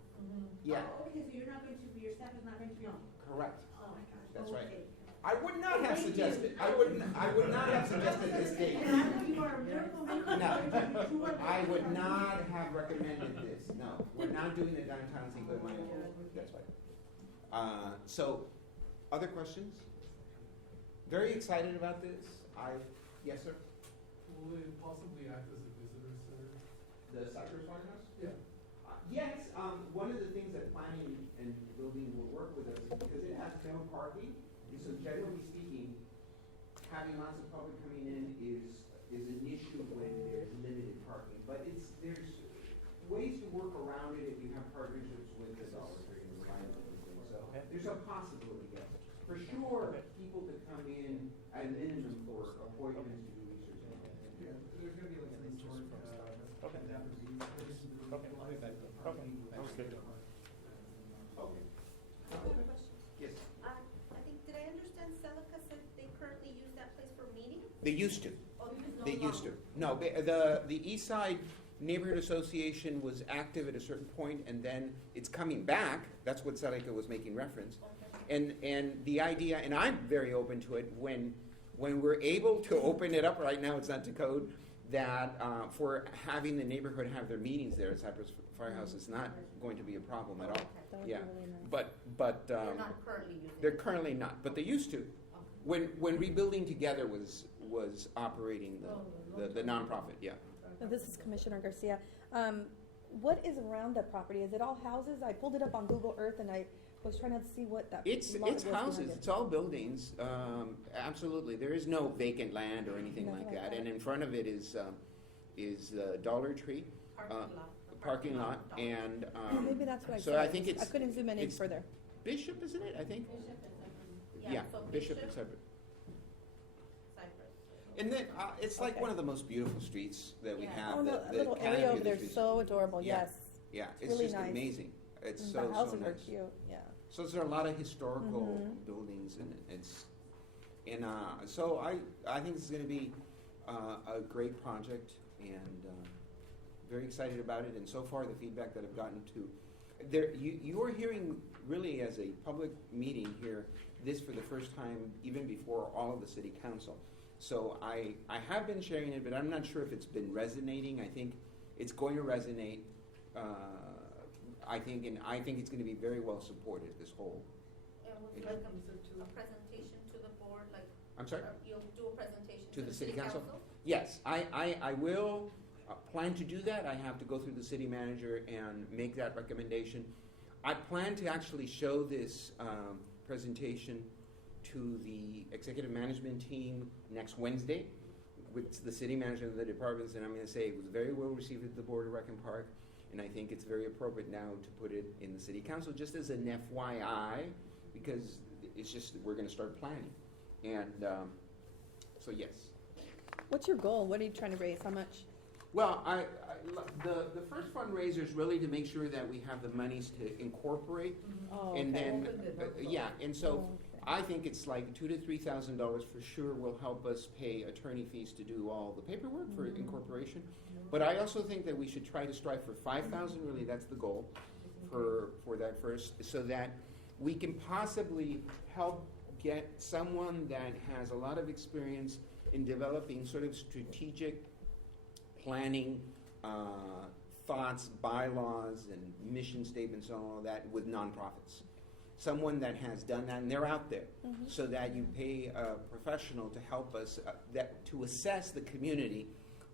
yeah, Oh, okay, so you're not going to be, your staff is not going to be on? correct. Oh, my gosh. That's right. Okay. I would not have Thank you. suggested, I would not have suggested this date. And I know you are a miracle maker. No, You are- I would not have recommended this, no. We're not doing the downtown Cinco de Mayo, that's right. So, other questions? Very excited about this. Yes, sir? Will it possibly act as a visitor center? The Cyprus Firehouse? Yeah. Yes, one of the things that planning and building will work with us is because it has no parking, and so generally speaking, having lots of public coming in is an issue when there's limited parking. But there's ways to work around it if you have partnerships with the Dollar Tree and the Violent and things. So there's a possibility, yes. For sure, people to come in at minimum for appointments to do research. Yeah, there's gonna be like some sort of, Okay. Okay. Okay. Yes. I think, did I understand Celica said they currently use that place for meetings? They used to. Oh, no They used to. longer. No, the East Side Neighborhood Association was active at a certain point, and then it's coming back. That's what Celica was making reference. Okay. And the idea, and I'm very open to it, when we're able to open it up, right now it's not to code, that for having the neighborhood have their meetings there at Cyprus Firehouse is not going to be a problem at all. That would Yeah. be really nice. But They're not currently using it. they're currently not, but they used to. When Rebuilding Together was operating the nonprofit, yeah. So this is Commissioner Garcia. What is around that property? Is it all houses? I pulled it up on Google Earth and I was trying to see what that It's lot was behind houses, it. it's all buildings, absolutely. There is no vacant land or anything Nothing like like that. that. And in front of it is Dollar Tree, parking lot, and Oh, maybe that's what I saw. so I think I couldn't zoom in any it's further. Bishop, isn't it, I think? Yeah, so Bishop and Cypress. Cyprus. And then, it's like Okay. one of the most beautiful streets that we Yeah. have. Oh, no, the a little canopy area of over the there trees. is so adorable, Yeah. yes. Yeah, It's it's really just nice. amazing. It's And so the houses are nice. cute, yeah. So there are a lot of historical Mhm. buildings, and so I think this is going to be a great project, and very excited about it. And so far, the feedback that I've gotten you are hearing really as a public meeting here this for the first time, even before all of the city council. So I have been sharing it, but I'm not sure if it's been resonating. I think it's going to resonate. I think it's going to be very well supported, this whole. And would you like a presentation to the board, like? I'm sorry? You'll do a presentation To the city council? Yes, I will plan to do that. I have to go through the city manager and make that recommendation. I plan to actually show this presentation to the executive management team next Wednesday with the city manager of the departments, and I'm going to say it was very well received at the Board of Rec and Park, and I think it's very appropriate now to put it in the city council just as an FYI, because it's just we're going to start planning. And so yes. What's your goal? What are you trying to raise? How much? Well, the first fundraiser is really to make sure that we have the monies to incorporate, Oh, and okay. then yeah, and so Oh, okay. I think it's like $2,000 to $3,000 for sure will help us pay attorney fees to do all the paperwork for incorporation. But I also think that we should try to strive for $5,000. Really, that's the goal for that first, so that we can possibly help get someone that has a lot of experience in developing sort of strategic planning, thoughts, bylaws, and mission statements and all of that with nonprofits. Someone that has done that, and they're out there, so that you pay a professional to help us to assess the community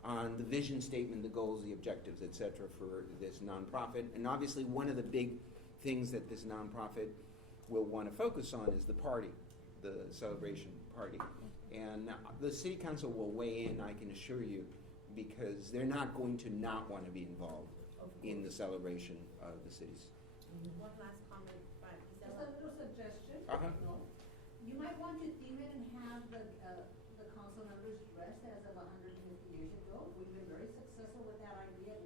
on the vision statement, the goals, the objectives, et cetera, for this nonprofit. And obviously, one of the big things that this nonprofit will want to focus on is the party, the celebration party. And the city council will weigh in, I can assure you, because they're not going to not want to be involved in the celebration of the cities. One last comment, but Just a little suggestion. Uh-huh. You might want to theme it and have the council members dressed as of 150 years ago. We've been very successful with that idea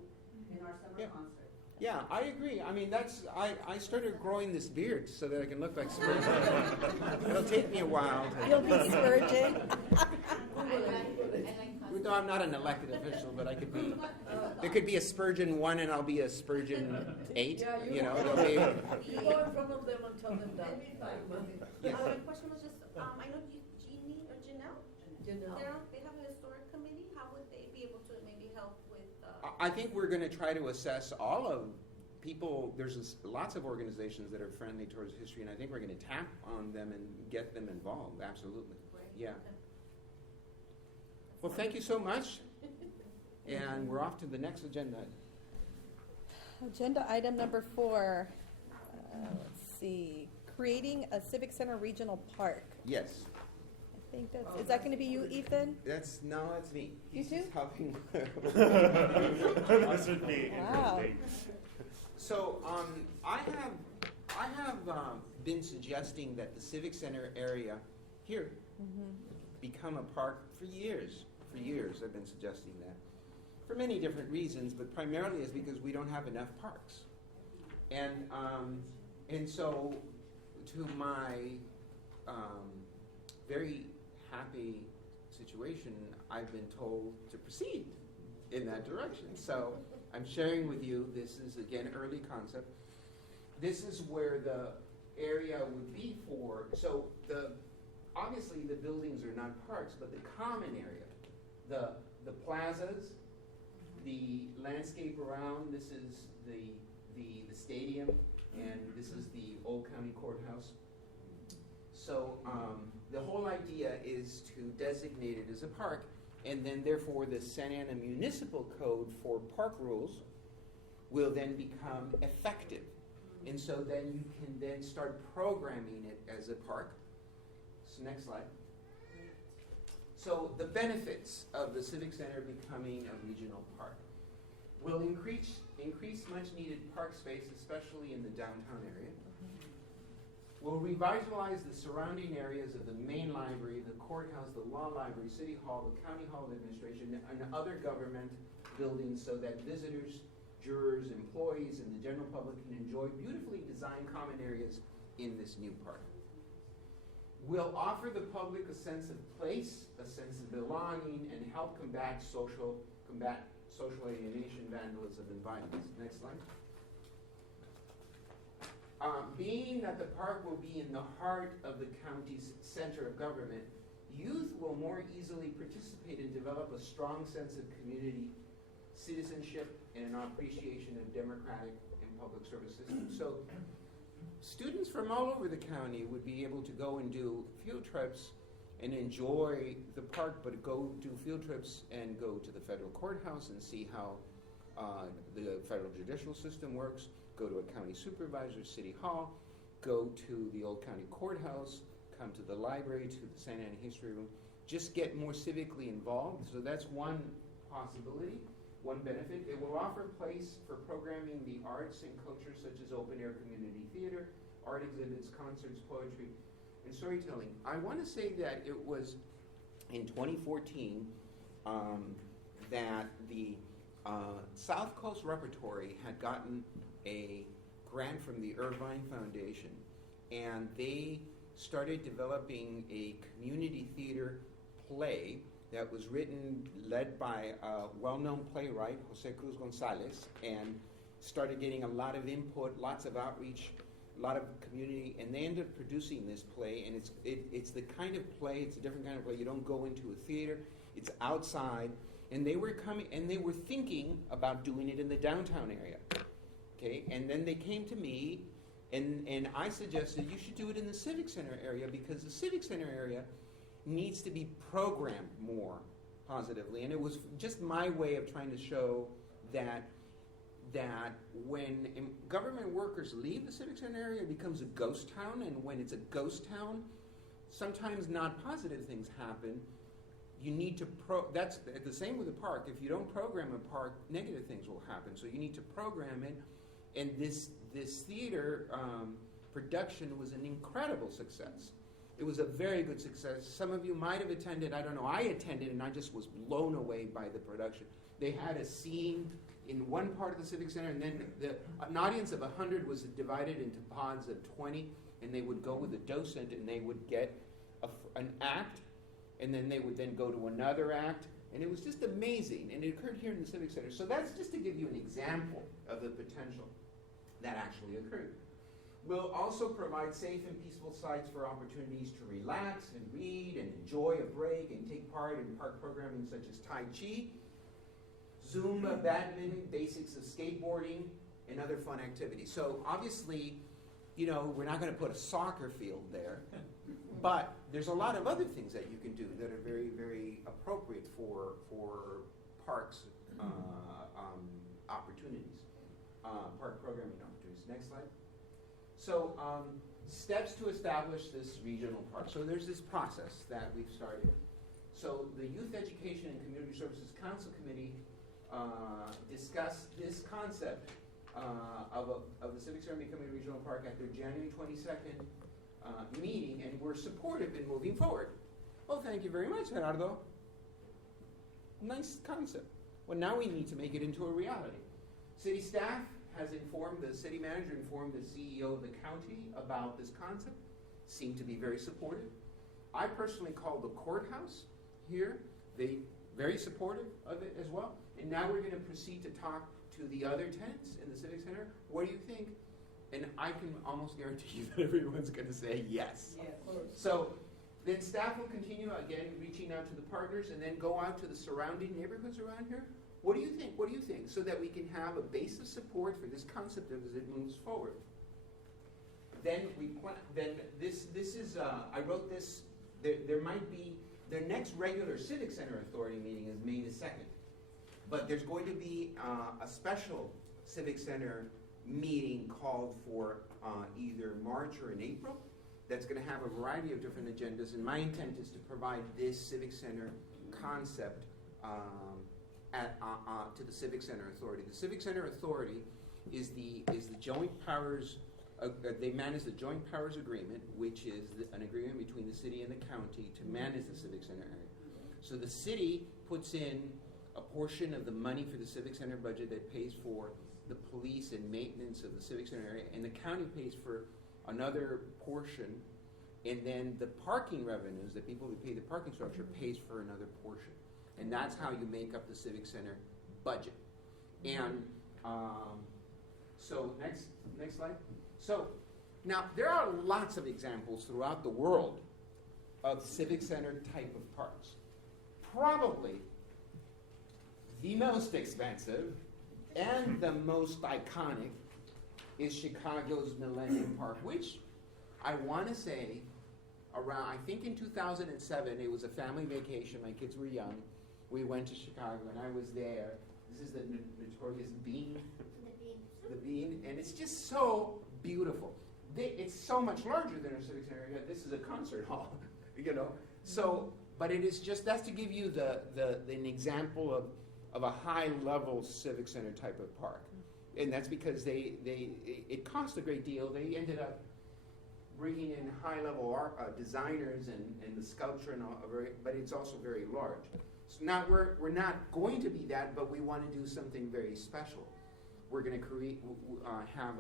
in our summer Yeah. concert. Yeah, I agree. I mean, I started growing this beard so that I can look like Spurgeon. It'll take me a while. You'll be Spurgeon. No, I'm not an elected official, but I could be. There could be a Spurgeon 1 and I'll be a Spurgeon 8. Yeah, You know, are. it'll be. You go in front of them and tell them that. Yeah. my question was just, I know Jeannie or Janelle, they have a historic committee. How would they be able to maybe help with? I think we're going to try to assess all of people. There's lots of organizations that are friendly towards history, and I think we're going to tap on them and get them involved. Absolutely. Yeah. Well, thank you so much. And we're off to the next agenda. Agenda item number 4. Let's see. Creating a Civic Center Regional Park. Yes. I think that's, is that going to be you, Ethan? That's me. You He's too? just helping. This would be Wow. interesting. So I have been suggesting that the Civic Center area here become a park for years. For years, I've been suggesting that. For many different reasons, but primarily is because we don't have enough parks. And so, to my very happy situation, I've been told to proceed in that direction. So I'm sharing with you, this is again early concept. This is where the area would be for, so obviously the buildings are not parks, but the common area, the plazas, the landscape around, this is the stadium, and this is the Old County Courthouse. So the whole idea is to designate it as a park, and then therefore the Santa Ana Municipal Code for park rules will then become effective. And so then you can then start programming it as a park. So next slide. So the benefits of the Civic Center becoming a regional park will increase much needed park space, especially in the downtown area. We'll revitalize the surrounding areas of the main library, the courthouse, the law library, city hall, the county hall of administration, and other government buildings so that visitors, jurors, employees, and the general public can enjoy beautifully designed common areas in this new park. We'll offer the public a sense of place, a sense of belonging, and help combat social alienation, vandalism, and violence. Next slide. Being that the park will be in the heart of the county's center of government, youth will more easily participate and develop a strong sense of community, citizenship, and an appreciation of democratic and public service systems. So students from all over the county would be able to go and do field trips and enjoy the park, but go do field trips and go to the federal courthouse and see how the federal judicial system works, go to a county supervisor, city hall, go to the old county courthouse, come to the library, to the Santa Ana History Room, just get more civically involved. So that's one possibility, one benefit. It will offer place for programming the arts and culture such as open air community theater, art exhibits, concerts, poetry, and storytelling. I want to say that it was in 2014 that the South Coast Repertory had gotten a grant from the Irvine Foundation, and they started developing a community theater play that was written, led by a well-known playwright, Jose Cruz Gonzalez, and started getting a lot of input, lots of outreach, a lot of community, and they ended up producing this play, and it's the kind of play, it's a different kind of play. You don't go into a theater, it's outside, and they were thinking about doing it in the downtown area, okay? And then they came to me, and I suggested you should do it in the Civic Center area, because the Civic Center area needs to be programmed more positively. And it was just my way of trying to show that when government workers leave the Civic Center area, it becomes a ghost town, and when it's a ghost town, sometimes not positive things happen. You need to that's the same with the park. If you don't program a park, negative things will happen. So you need to program it, and this theater production was an incredible success. It was a very good success. Some of you might have attended, I don't know, I attended and I just was blown away by the production. They had a scene in one part of the Civic Center, and then an audience of 100 was divided into pods of 20, and they would go with a docent and they would get an act, and then they would then go to another act, and it was just amazing, and it occurred here in the Civic Center. So that's just to give you an example of the potential that actually occurred. We'll also provide safe and peaceful sites for opportunities to relax and read and enjoy a break and take part in park programming such as Tai Chi, Zumba, badminton, basics of skateboarding, and other fun activities. So obviously, you know, we're not going to put a soccer field there, but there's a lot of other things that you can do that are very, very appropriate for parks opportunities, park programming opportunities. Next slide. So steps to establish this regional park. So there's this process that we've started. So the Youth Education and Community Services Council Committee discussed this concept of the Civic Center becoming a regional park at their January 22nd meeting, and we're supportive in moving forward. Well, thank you very much, Gerardo. Nice concept. Well, now we need to make it into a reality. City staff has informed, the city manager informed the CEO of the county about this concept, seemed to be very supportive. I personally called the courthouse here. They very supportive of it as well. And now we're going to proceed to talk to the other tenants in the Civic Center. What do you think? And I can almost guarantee you that everyone's going to say yes. Yeah, of course. So then staff will continue, again, reaching out to the partners and then go out to the surrounding neighborhoods around here. What do you think? What do you think? So that we can have a base of support for this concept as it moves forward. Then we plan. Then this is. I wrote this. There might be their next regular Civic Center Authority meeting is May the 2nd, but there's going to be a special Civic Center meeting called for either March or in April. That's going to have a variety of different agendas, and my intent is to provide this Civic Center concept to the Civic Center Authority. The Civic Center Authority is the joint powers. They manage the Joint Powers Agreement, which is an agreement between the city and the county to manage the Civic Center area. So the city puts in a portion of the money for the Civic Center budget that pays for the police and maintenance of the Civic Center area, and the county pays for another portion, and then the parking revenues, the people who pay the parking structure, pays for another portion. And that's how you make up the Civic Center budget. And so next slide. So now there are lots of examples throughout the world of Civic Center type of parks. Probably the most expensive and the most iconic is Chicago's Millennium Park, which I want to say around, I think in 2007, it was a family vacation. My kids were young. We went to Chicago, and I was there. This is the notorious Bean. The Bean, and it's just so beautiful. it's so much larger than our civic center area. This is a concert hall, you know. So, but it is just, that's to give you an example of a high-level civic center type of park. And that's because it cost a great deal. They ended up bringing in high-level art designers and the sculpture and all, but it's also very large. So now we're not going to be that, but we want to do something very special. We're going to have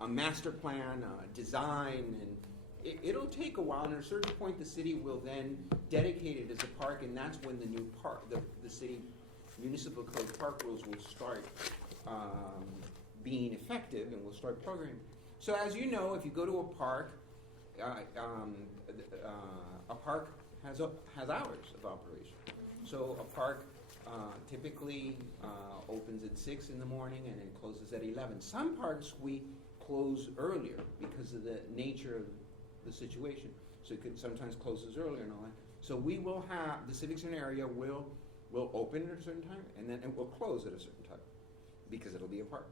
a master plan, design, and it'll take a while. And at a certain point, the city will then dedicate it as a park, and that's when the new park, the city municipal code park rules will start being effective, and we'll start programming. So as you know, if you go to a park has hours of operation. So a park typically opens at 6 in the morning and then closes at 11. Some parks we close earlier because of the nature of the situation. So it could sometimes closes earlier and all that. So we will have, the civic center area will open at a certain time, and then it will close at a certain time because it'll be a park.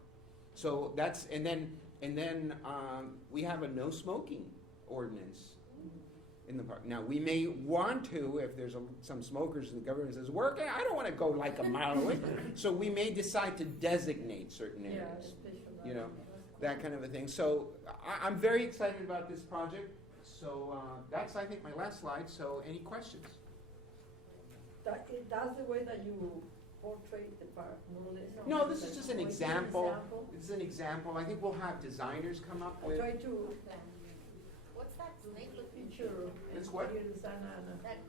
So that's, and then we have a no smoking ordinance in the park. Now, we may want to, if there's some smokers and the government says, I don't want to go like a mile away. So we may decide to designate certain areas, you know, that kind of a thing. So I'm very excited about this project. So that's, I think, my last slide. So any questions? That's the way that you portray the park, more or less? No, this is just an example. This is an example. I think we'll have designers come up with. Try to What's that snake looking? picture. It's what? That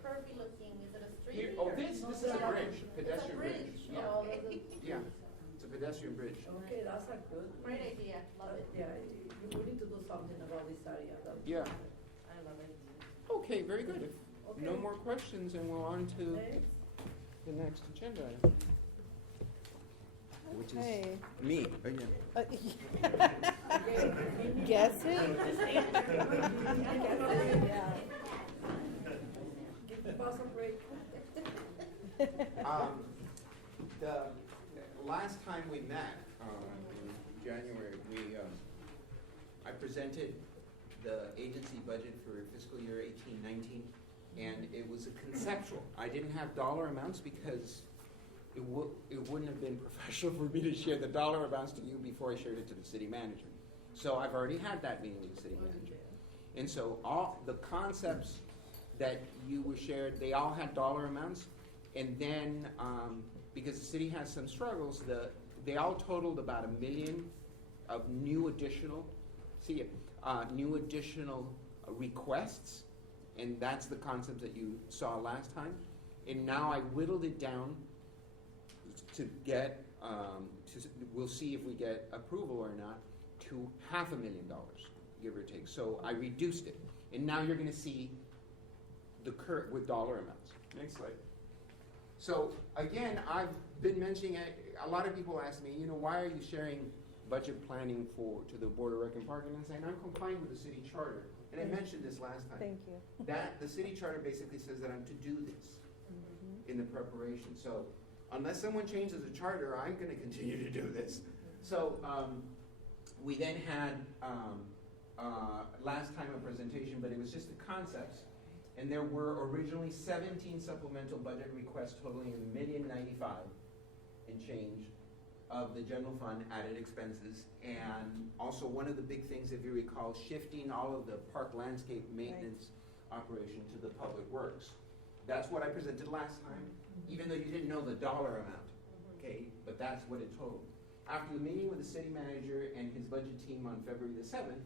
curvy looking, is it a street? Here, oh, this is a bridge, pedestrian bridge. Yeah. Oh, that's a- Yeah, it's a pedestrian bridge. Okay, that's a good. Great idea, love it. Yeah, we need to do something about this area. Yeah. I love it. Okay, very good. If no Okay. more questions, and we're on to Next. the next agenda item, which Okay. is me again. Guess it? Yeah. Give the boss a break. The last time we met in January, I presented the agency budget for fiscal year 18-19, and it was a conceptual. I didn't have dollar amounts because it wouldn't have been professional for me to share the dollar amounts to you before I shared it to the city manager. So I've already had that meeting with the city manager. And so all the concepts that you were shared, they all had dollar amounts. And then, because the city has some struggles, they all totaled about $1 million of new additional requests. And that's the concept that you saw last time. And now I whittled it down to get, we'll see if we get approval or not, to $500,000, give or take. So I reduced it. And now you're going to see the current with dollar amounts. Next slide. So again, I've been mentioning it. A lot of people ask me, why are you sharing budget planning to the Board of Rec and Park? And I'm saying I'm complying with the city charter. And I mentioned this last time. Thank you. That the city charter basically says that I'm to do this in the preparation. So unless someone changes the charter, I'm going to continue to do this. So we then had last time a presentation, but it was just the concepts. And there were originally 17 supplemental budget requests totaling $1,095,000 and change of the general fund added expenses. And also one of the big things, if you recall, shifting all of the park landscape maintenance operation to the public works. That's what I presented last time, even though you didn't know the dollar amount, okay? But that's what it totaled. After the meeting with the city manager and his budget team on February the 7th,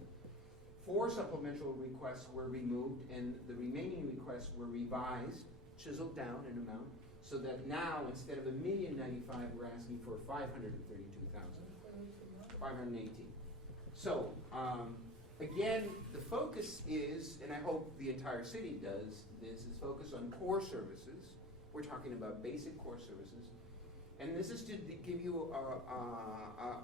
4 supplemental requests were removed, and the remaining requests were revised, chiseled down in amount, so that now instead of $1,095,000, we're asking for $532,518. So again, the focus is, and I hope the entire city does this, is focus on core services. We're talking about basic core services, and this is to give you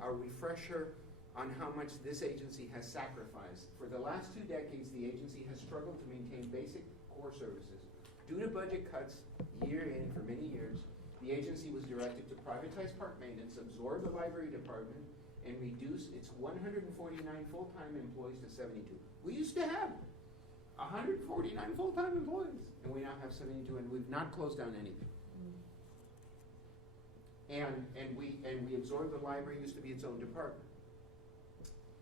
a refresher on how much this agency has sacrificed. For the last 2 decades, the agency has struggled to maintain basic core services. Due to budget cuts year in for many years, the agency was directed to privatize park maintenance, absorb the library department, and reduce its 149 full-time employees to 72. We used to have 149 full-time employees, and we now have 72, and we've not closed down anything. And we absorbed the library. Used to be its own department.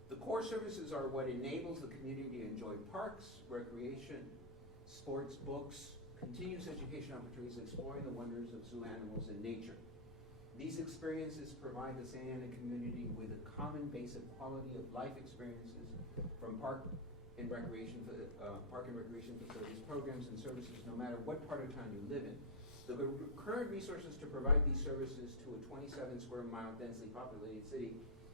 The core services are what enables the community to enjoy parks, recreation, sports, books, continuous education opportunities, exploring the wonders of zoo animals and nature. These experiences provide the Santa Ana community with a common base of quality of life experiences from park and recreation facilities, programs, and services, no matter what part of town you live in. The current resources to provide these services to a 27 square mile densely populated city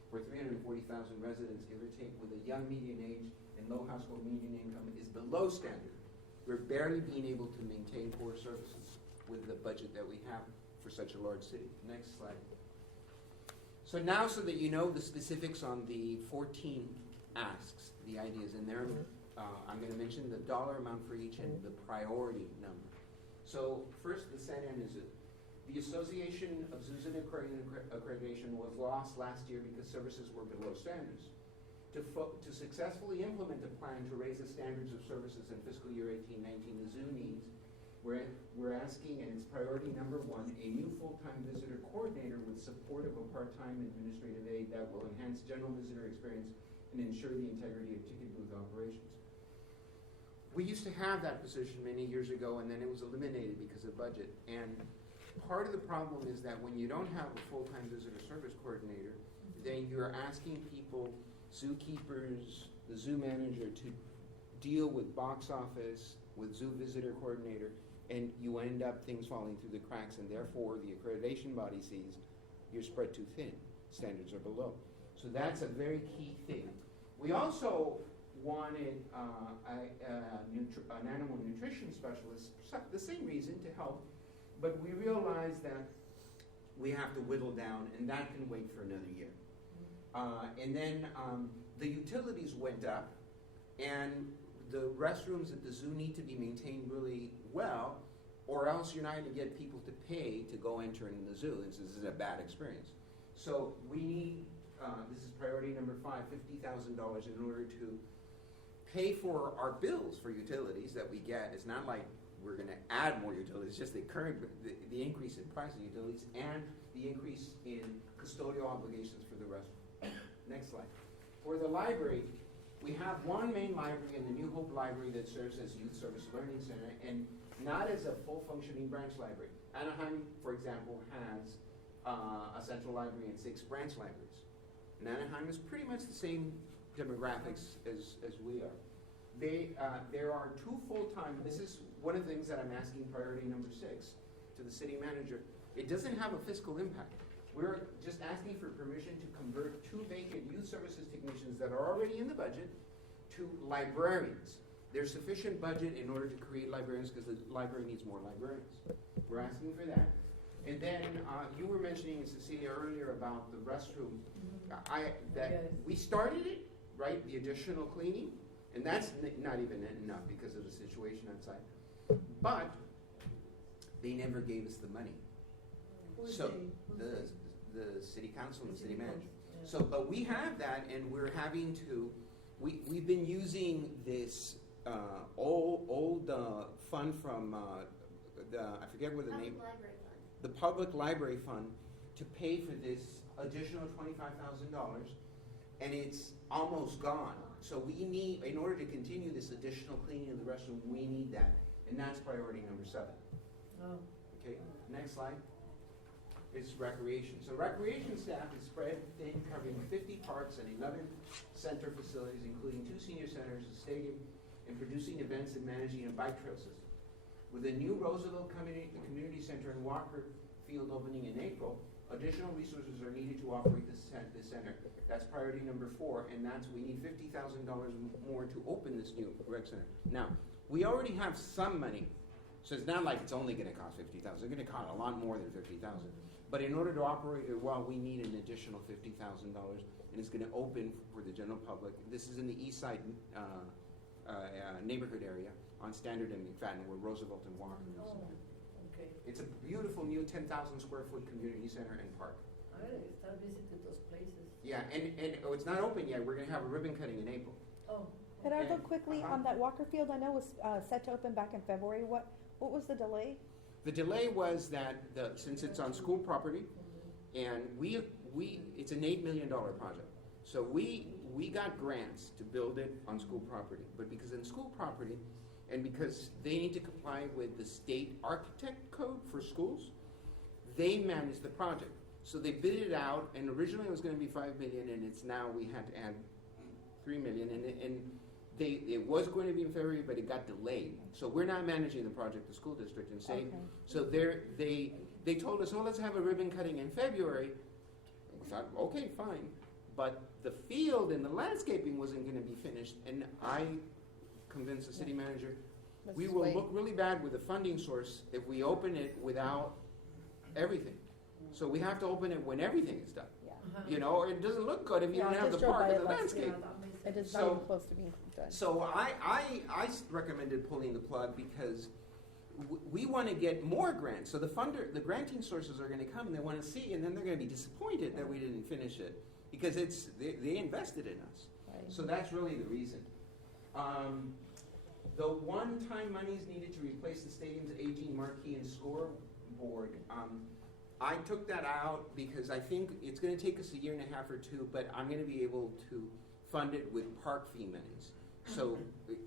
for 340,000 residents, give or take, with a young median age and low household median income is below standard. We're barely being able to maintain core services with the budget that we have for such a large city. Next slide. So now, so that you know the specifics on the 14 asks, the ideas in there, I'm going to mention the dollar amount for each and the priority number. So first, the Santa Ana Zoo. The Association of Zoos and Accreditation was lost last year because services were below standards. To successfully implement a plan to raise the standards of services in fiscal year 18-19, the zoo needs, we're asking, and it's priority number 1, a new full-time visitor coordinator with support of a part-time administrative aide that will enhance general visitor experience and ensure the integrity of ticket booth operations. We used to have that position many years ago, and then it was eliminated because of budget. And part of the problem is that when you don't have a full-time visitor service coordinator, then you're asking people, zookeepers, the zoo manager, to deal with box office, with zoo visitor coordinator, and you end up things falling through the cracks, and therefore the accreditation body sees you're spread too thin. Standards are below. So that's a very key thing. We also wanted an animal nutrition specialist, the same reason, to help, but we realized that we have to whittle down, and that can wait for another year. And then the utilities went up, and the restrooms at the zoo need to be maintained really well, or else you're not going to get people to pay to go enter in the zoo. This is a bad experience. So we need, this is priority number 5, $50,000 in order to pay for our bills for utilities that we get. It's not like we're going to add more utilities, it's just the current, the increase in price of utilities and the increase in custodial obligations for the restroom. Next slide. For the library, we have one main library in the New Hope Library that serves as Youth Service Learning Center and not as a full functioning branch library. Anaheim, for example, has a central library and 6 branch libraries. And Anaheim is pretty much the same demographics as we are. There are 2 full-time, this is one of the things that I'm asking priority number 6 to the city manager. It doesn't have a fiscal impact. We're just asking for permission to convert 2 vacant youth services technicians that are already in the budget to librarians. There's sufficient budget in order to create librarians because the library needs more librarians. We're asking for that. And then you were mentioning, Cecilia, earlier about the restroom. We started it, right, the additional cleaning, and that's not even enough because of the situation outside. But they never gave us the money. So the city council and the city manager. Yeah. So, but we have that, and we're having to. We've been using this old fund from I forget what the name. Library fund. The public library fund to pay for this additional $25,000, and it's almost gone. So we need, in order to continue this additional cleaning of the restroom, we need that, and that's priority number 7. Oh. Okay, next slide. Is recreation. So recreation staff is spread thin, covering 50 parks and 11 center facilities, including 2 senior centers, a stadium, and producing events and managing a bike trail system. With a new Roosevelt Community Center in Walker Field opening in April, additional resources are needed to operate this center. That's priority number 4, and we need $50,000 more to open this new rec center. Now, we already have some money, so it's not like it's only going to cost $50,000. It's going to cost a lot more than $50,000. But in order to operate it well, we need an additional $50,000, and it's going to open for the general public. This is in the east side neighborhood area on Standard and McFadden, where Roosevelt and Walker is. Okay. It's a beautiful new 10,000 square foot community center and park. I gotta start visiting those places. Yeah, and it's not open yet. We're gonna have a ribbon cutting in April. Oh. Gerardo, And- quickly, uh-huh. that Walker Field I know was set to open back in February. What was the delay? The delay was that since it's on school property, and it's an $8 million project. So we got grants to build it on school property, but because in school property, and because they need to comply with the state architect code for schools, they manage the project. So they bid it out, and originally it was going to be $5 million, and it's now we had to add $3 million, and it was going to be in February, but it got delayed. So we're not managing the project, the school district, and say, Okay. so they told us, oh, let's have a ribbon cutting in February. We thought, okay, fine. But the field and the landscaping wasn't going to be finished, and I convinced the city manager, Let's we just will wait. look really bad with the funding source if we open it without everything. So we have to open it when everything is done. Yeah. Or it doesn't look good if you Yeah, don't I have the just drove park by and it the last landscape. It is So- not even close to being done. So I recommended pulling the plug because we want to get more grants. So the granting sources are going to come and they want to see, and then they're going to be disappointed that we didn't finish it because they invested in us. Right. So that's really the reason. The one-time monies needed to replace the stadium's aging marquee and scoreboard. I took that out because I think it's going to take us a year and a half or two, but I'm going to be able to fund it with park fee monies, so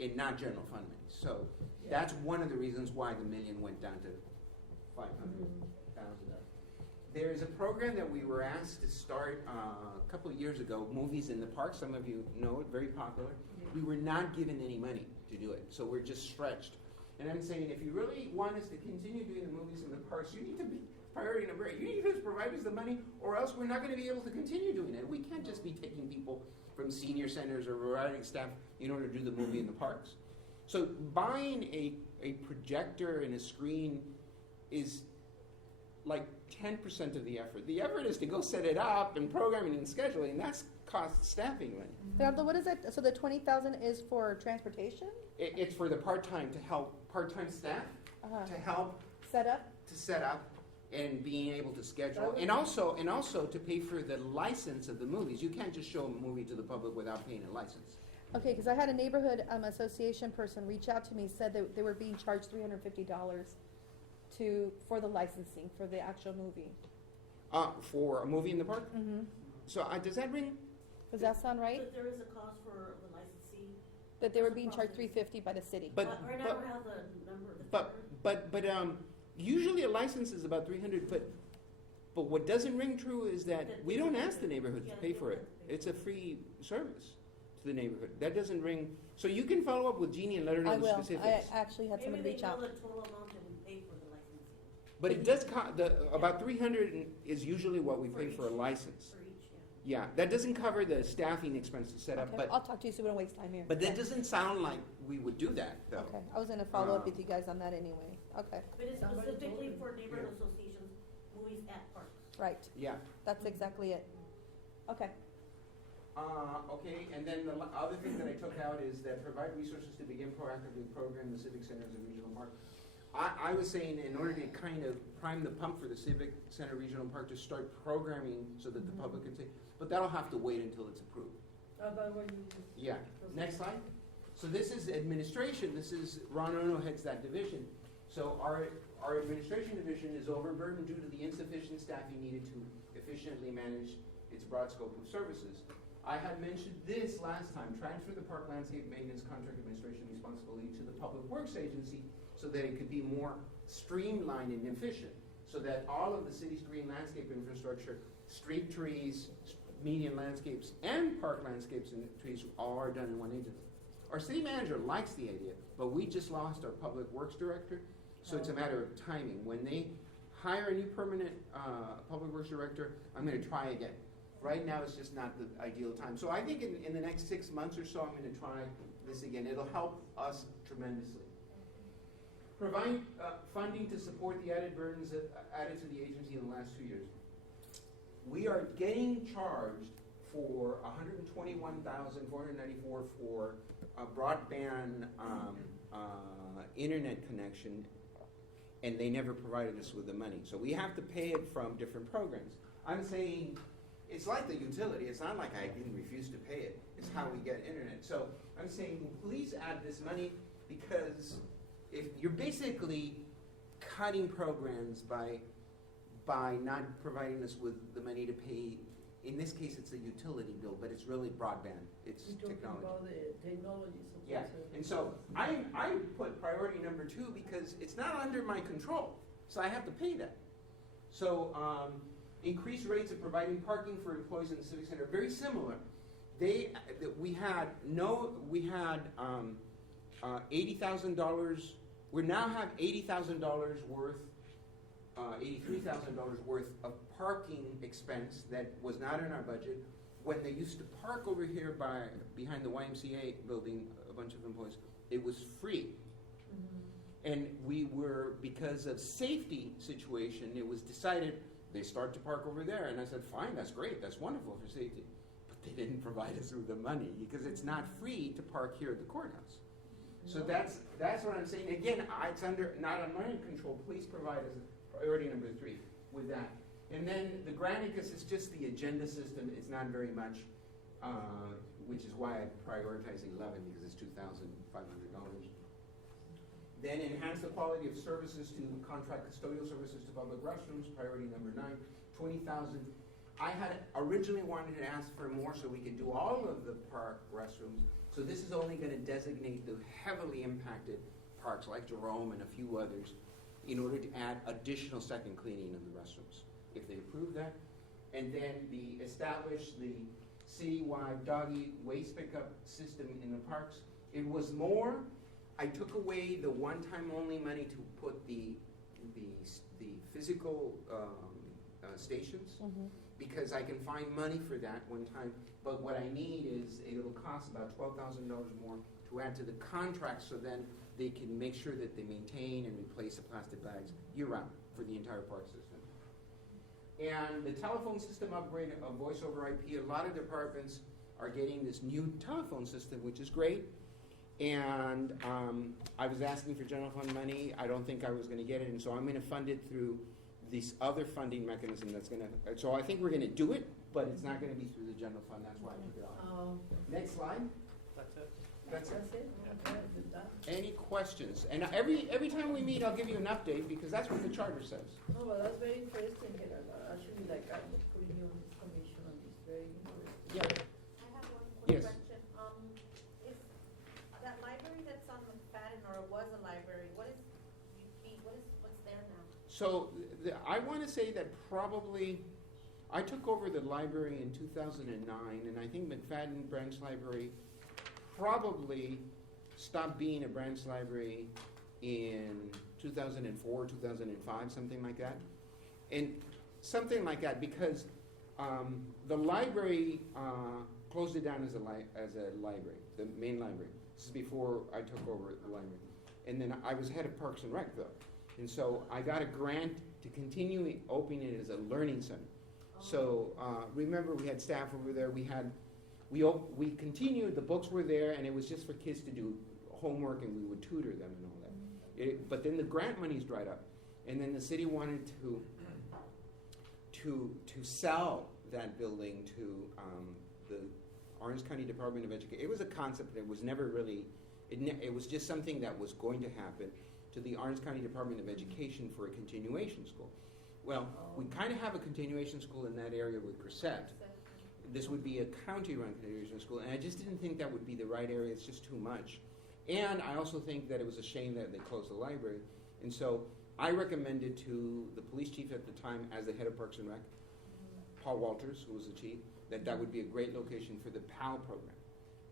and not general fund monies. So that's one of the reasons why the million went down to 500,000. There is a program that we were asked to start a couple of years ago, Movies in the Park. Some of you know it, very popular. We were not given any money to do it, so we're just stretched. And I'm saying, if you really want us to continue doing the movies in the parks, you need to be priority number 8. You need to just provide us the money, or else we're not going to be able to continue doing it. We can't just be taking people from senior centers or writing staff in order to do the movie in the parks. So buying a projector and a screen is like 10% of the effort. The effort is to go set it up and programming and scheduling, and that's cost staffing money. Gerardo, what is that? So the 20,000 is for transportation? It's for the part-time to help part-time staff to help Set up? to set up and being able to schedule, and also to pay for the license of the movies. You can't just show a movie to the public without paying a license. Okay, because I had a neighborhood association person reach out to me, said that they were being charged $350 for the licensing for the actual movie. For a movie in the park. Mm-hmm. So does that ring? Does that sound right? But there is a cost for the licensee. That they were being charged $350 by the city. But Right now, we have the number of the. but usually a license is about $300. But what doesn't ring true is that we don't ask the neighborhood to pay for it. It's a free service to the neighborhood. That doesn't ring. So you can follow up with Jeannie and let her know I the will. specifics. I actually had somebody reach out. Maybe they know the total amount that we pay for the licensee. But it does about $300 is usually what we pay for a license. For each, Yeah, that doesn't cover the staffing expense to set up, Okay, but I'll talk to you so we don't waste time here. that doesn't sound like we would do that, though. Okay, I was gonna follow up with you guys on that anyway. Okay, But it's specifically for neighborhood associations, movies at parks. right. Yeah. That's exactly it. Okay. Okay, and then the other thing that I took out is that provide resources to begin proactively program the civic centers and regional park. I was saying in order to kind of prime the pump for the civic center regional park to start programming so that the public can see, but that'll have to wait until it's approved. Yeah, next slide. So this is administration. This is Ron Ono heads that division. So our administration division is overburdened due to the insufficient staffing needed to efficiently manage its broad scope of services. I had mentioned this last time, transfer the park landscape maintenance contract administration responsibility to the Public Works Agency so that it could be more streamlined and efficient, so that all of the city's green landscape infrastructure, street trees, median landscapes, and park landscapes and trees all are done in one agency. Our city manager likes the idea, but we just lost our Public Works director, so it's a matter of timing. When they hire a new permanent Public Works director, I'm going to try again. Right now, it's just not the ideal time. So I think in the next 6 months or so, I'm going to try this again. It'll help us tremendously. Provide funding to support the added burdens added to the agency in the last 2 years. We are getting charged for $121,494 for a broadband internet connection, and they never provided us with the money. So we have to pay it from different programs. I'm saying it's like the utility. It's not like I didn't refuse to pay it. It's how we get internet. So I'm saying, well, please add this money, because if you're basically cutting programs by not providing us with the money to pay. In this case, it's a utility bill, but it's really broadband. It's technology. You're talking about the technology support. Yeah, and so I put priority number 2 because it's not under my control, so I have to pay that. So increased rates of providing parking for employees in the civic center, very similar. We had $80,000. We now have $80,000 worth, $83,000 worth of parking expense that was not in our budget. When they used to park over here behind the YMCA building, a bunch of employees, it was free. And we were, because of safety situation, it was decided they start to park over there. And I said, fine, that's great, that's wonderful for safety. But they didn't provide us with the money, because it's not free to park here at the courthouse. So that's what I'm saying. Again, it's not on my control. Please provide us priority number 3 with that. And then the Granicus is just the agenda system. It's not very much, which is why I prioritize 11, because it's $2,500. Then enhance the quality of services to contract custodial services to public restrooms, priority number 9, $20,000. I had originally wanted to ask for more so we could do all of the park restrooms. So this is only going to designate the heavily impacted parks like Jerome and a few others in order to add additional second cleaning of the restrooms, if they approve that. And then establish the citywide doggy waste pickup system in the parks. It was more, I took away the one-time only money to put the physical stations, because I can find money for that one time. But what I need is, it'll cost about $12,000 more to add to the contract, so then they can make sure that they maintain and replace the plastic bags year-round for the entire park system. And the telephone system upgrade of voice over IP, a lot of departments are getting this new telephone system, which is great. And I was asking for general fund money. I don't think I was going to get it, and so I'm going to fund it through this other funding mechanism that's going to, so I think we're going to do it, but it's not going to be through the general fund. That's why I took it off. Next slide. That's it. That's it. Yeah. Any questions? And every time we meet, I'll give you an update, because that's what the charter says. No, but that's very interesting, actually, like, I'm putting you on this commission on this, very interesting. Yeah. I have one quick Yes. question. Is that library that's on McFadden, or was a library, what's there now? So I want to say that probably, I took over the library in 2009, and I think McFadden Branch Library probably stopped being a branch library in 2004, 2005, something like that. And something like that, because the library closed it down as a library, the main library. This is before I took over the library. And then I was head of Parks and Rec, though. And so I got a grant to continue opening it as a learning center. So remember, we had staff over there. We continued. The books were there, and it was just for kids to do homework, and we would tutor them and all that. But then the grant monies dried up, and then the city wanted to sell that building to the Orange County Department of Education. It was a concept that was never really. It was just something that was going to happen to the Orange County Department of Education for a continuation school. Well, we kind of have a continuation school in that area with Cressette. This would be a county-run continuation school, and I just didn't think that would be the right area. It's just too much. And I also think that it was a shame that they closed the library. And so I recommended to the police chief at the time, as the head of Parks and Rec, Paul Walters, who was the chief, that would be a great location for the PAL program.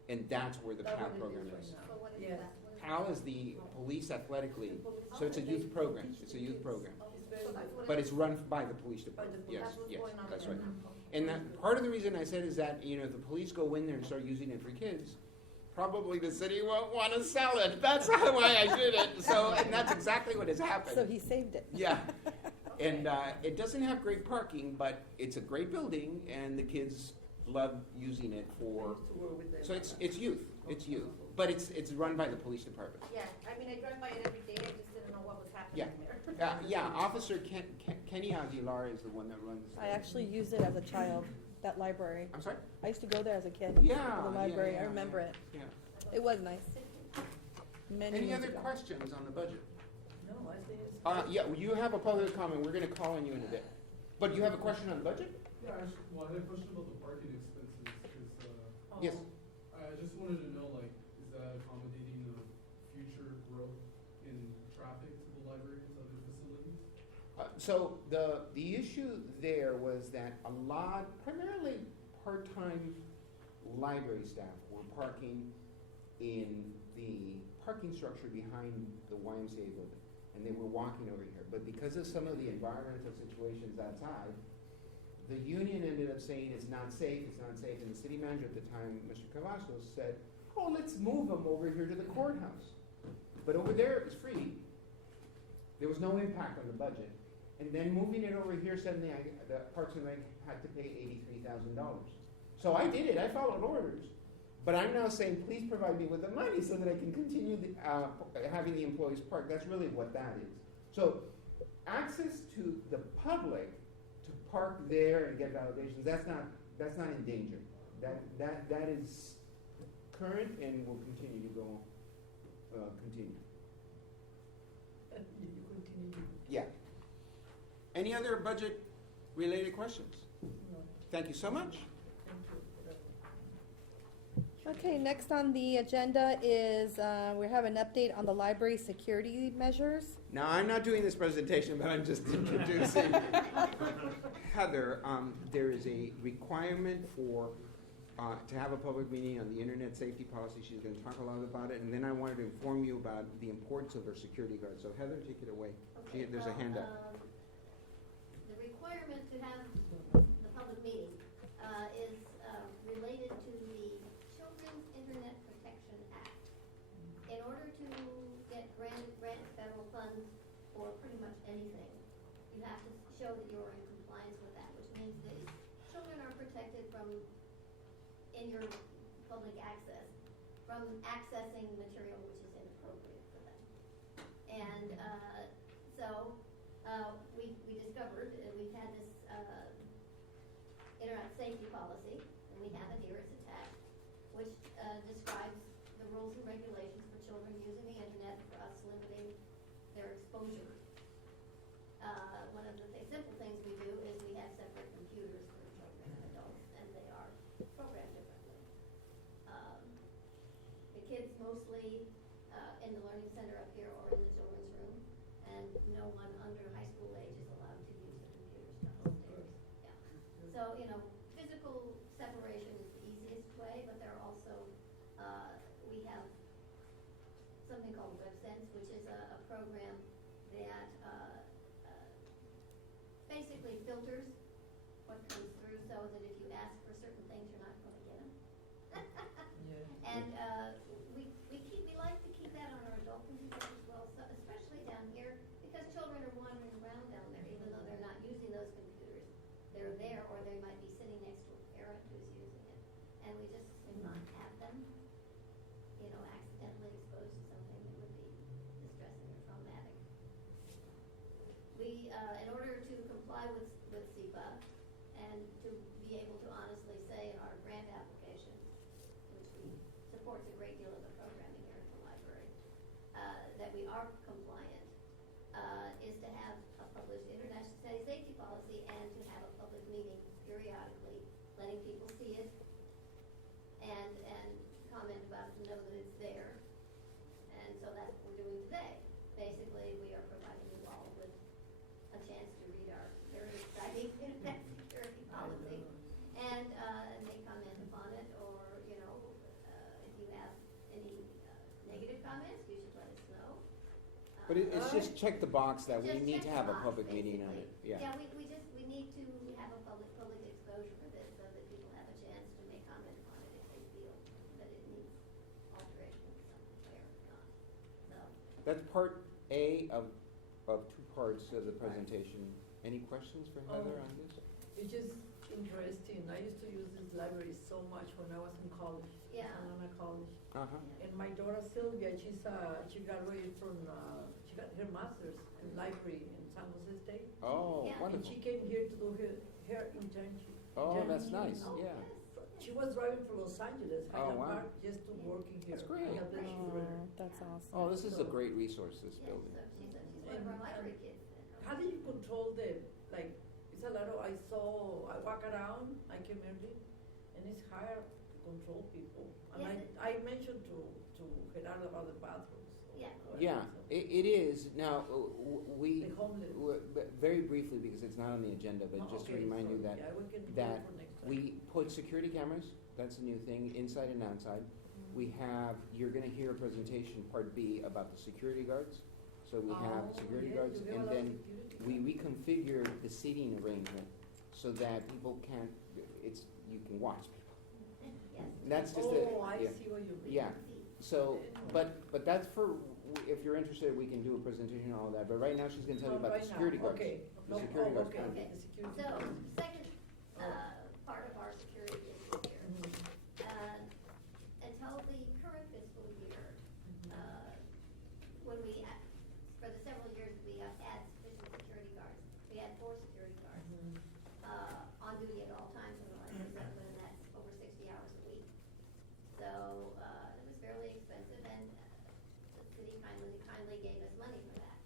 And that's where the PAL program is. So what is Yes. that? PAL is the Police Athletic League. So it's a youth program. It's a youth program. So that's what But it it's is. run by the police department. Yes, That's what's yes, going on that's there right. now. And that, part of the reason I said is that, if the police go in there and start using it for kids, probably the city won't want to sell it. That's why I did it. So, and that's exactly what has happened. So he saved it. Yeah. And it doesn't have great parking, but it's a great building, and the kids love using it for. So it's youth. It's youth, but it's run by the police department. Yeah, I mean, I drive by it every day, I just didn't know what was happening Yeah. there. Yeah, Officer Kenny Aguilar is the one that runs. I actually used it as a child that library. I'm sorry? I used to go there as a kid. Yeah, to the yeah, library, yeah, I remember yeah, it. Yeah. It was nice. Many Any years other ago. questions on the budget? No, I think it's. Yeah, well, you have a public comment, we're gonna call on you in a bit. But you have a question on the budget? Yeah, actually, well, I had a question about the parking expenses, because, Yes. I just wanted to know, like, is that accommodating the future growth in traffic to the library and other facilities? So the issue there was that a lot, primarily part-time library staff were parking in the parking structure behind the YMCA building, and they were walking over here. But because of some of the environmental situations outside, the union ended up saying it's not safe, and the city manager at the time, Mr. Cavazos, said, oh, let's move them over here to the courthouse. But over there, it was free. There was no impact on the budget. And then moving it over here, suddenly the Parks and Rec had to pay $83,000. So I did it, I followed orders. But I'm now saying, please provide me with the money so that I can continue having the employees park. That's really what that is. So access to the public to park there and get validations, that's not in danger. That is current and will continue to go, continue. You continue. Yeah. Any other budget-related questions? No, Thank you so much. thank you. Okay, next on the agenda is, we have an update on the library security measures. Now, I'm not doing this presentation, but I'm just introducing Heather. There is a requirement for, to have a public meeting on the internet safety policy. She's going to talk a lot about it, and then I wanted to inform you about the importance of our security guards. So Heather, take it away. There's a hand up. The requirement to have the public meeting is related to the Children's Internet Protection Act. In order to get grant federal funds for pretty much anything, you have to show that you're in compliance with that, which means that children are protected from, in your public access, from accessing material which is inappropriate for them. And we discovered, we've had this internet safety policy, and we have it here, it's attached, which describes the rules and regulations for children using the internet, for us limiting their exposure. One of the simple things we do is we have separate computers for children and adults, and they are programmed differently. The kids mostly in the learning center up here or in the children's room, and no one under high school age is allowed to use the computers downstairs. Yeah. So, physical separation is the easiest way, but there are also, we have something called WebSense, which is a program that basically filters what comes through so that if you ask for certain things, you're not going to get them. Yeah. And we like to keep that on our adult computers as well, so especially down here, because children are wandering around down there, even though they're not using those computers. They're there, or they might be sitting next to a parent who's using it. And we just would not have them, accidentally exposed to something that would be distressing or traumatic. We, in order to comply with SEPA and to be able to honestly say in our grant applications, which supports a great deal of the programming here at the library, that we are compliant, is to have a published international safety policy and to have a public meeting periodically, letting people see it and comment about it and know that it's there. And so that's what we're doing today. Basically, we are providing you all with a chance to read our very exciting internet security policy and make comment upon it, or, if you have any negative comments, you should let us know. But it's just check the box that we Just need to check have the a box, public meeting on it. basically. Yeah. We need to have a public exposure for this so that people have a chance to make comment on it if they feel that it needs alteration in some way or not. So, That's part A of two parts of the presentation. Any questions for Heather on this? It's just interesting. I used to use this library so much when I was in college. Yeah. Santa Ana College. Uh-huh. And my daughter Sylvia, she graduated from, she got her master's in library in San Jose State. Oh, Yeah. And wonderful. she came here to do her internship. Oh, Yeah. that's nice, Oh, yeah. yes. She was driving from Los Angeles, Oh, Highland wow. Park, just to working here. That's great. God bless you for her. Oh, that's awesome. Oh, this is a great resource, this Yes, building. so she's one of our library kids. How do you control the, like, it's a lot of, I walk around, I came early, and it's hard to control people. And Yes, I mentioned to Gerardo about the bathrooms. Yeah. Yeah, it is. Now, we, The homeless. very briefly, because it's not on the agenda, but just to Okay, remind you sorry. that, Yeah, we can do it that for next time. we put security cameras, that's a new thing, inside and outside. We have, you're gonna hear a presentation, part B, about the security guards. So we have Oh, security yes, guards, you have a and lot of then security we guards. reconfigure the seating arrangement so that people can't, you can watch people. Yes. That's just a, Oh, I yeah. see what you mean. Yeah, so, but that's for, if you're interested, we can do a presentation on all that, but right now she's gonna tell you No, about right the now. security guards. Okay. The No, security guards. okay, Okay. the security So, guards. second, part of our security is here. Until the current fiscal year, when we, for the several years we have had sufficient security guards, we had 4 security guards, on duty at all times in the library settlement, and that's over 60 hours a week. So, it was fairly expensive, and the city kindly gave us money for that.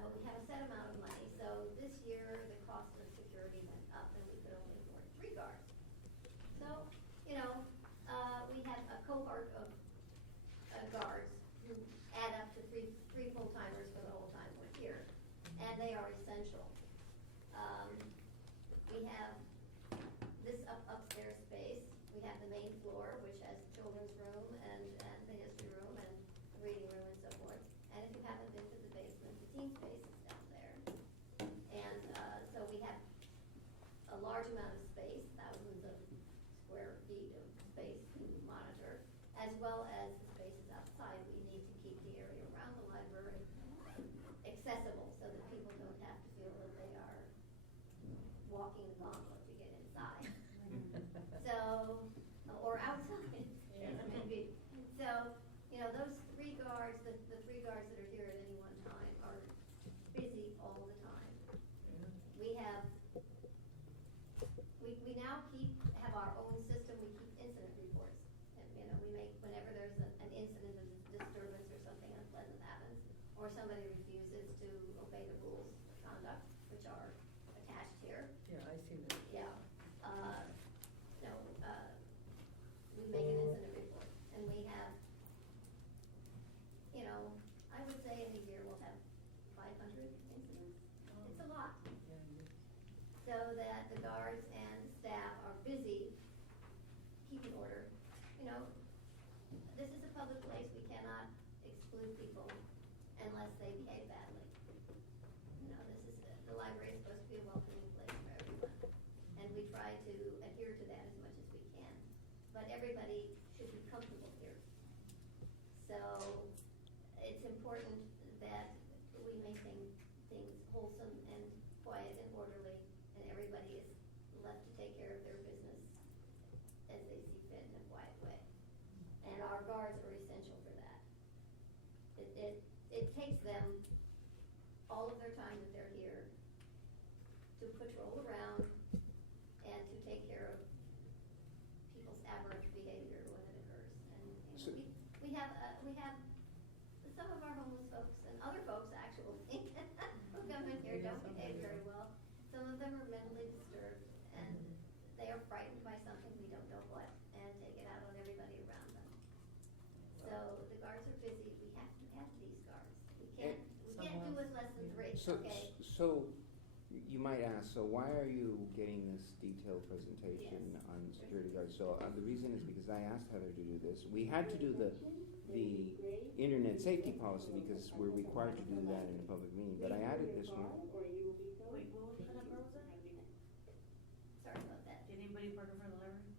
But we have a set amount of money, so this year, the cost of security went up, and we could only afford 3 guards. So, we have a cohort of guards who add up to three full-timers for the whole time we're here, and they are essential. We have this upstairs space. We have the main floor, which has the children's room and the history room and the reading room and so forth. And if you haven't been to the basement, the teen space is down there. And so we have a large amount of space, thousands of square feet of space to monitor, as well as the spaces outside. We need to keep the area around the library accessible so that people don't have to feel that they are walking the gauntlet to get inside. So, or outside, maybe. So, those 3 guards, the 3 guards that are here at any one time are busy all the time. We have, we now have our own system. We keep incident reports. And, we make, whenever there's an incident, a disturbance or something unpleasant happens, or somebody refuses to obey the rules of conduct, which are attached here. Yeah, I see that. Yeah. We make an incident report, and we have, I would say in a year we'll have 500 incidents. It's a lot. So that the guards and staff are busy keeping order. This is a public place. We cannot exclude people unless they behave badly. The library is supposed to be a welcoming place for everyone. And we try to adhere to that as much as we can. But everybody should be comfortable here. So it's important that we maintain things wholesome and quiet and orderly, and everybody is left to take care of their business as they see fit in a quiet way. And our guards are essential for that. It takes them all of their time that they're here to patrol around and to take care of people's aberrant behavior when it occurs. And So- we have some of our homeless folks and other folks actually who come in here don't behave very well. Some of them are mentally disturbed and they are frightened by something, we don't know what, and take it out on everybody around them. So the guards are busy. We have to have these guards. We can't do with less than 3. Okay. So, you might ask, so why are you getting this detailed presentation on security guards? So, the reason is because I asked Heather to do this. We had to do the internet safety policy because we're required to do that in a public meeting, but I added this one. Wait, what was that? Where was that? Sorry about that. Did anybody park in front of the library?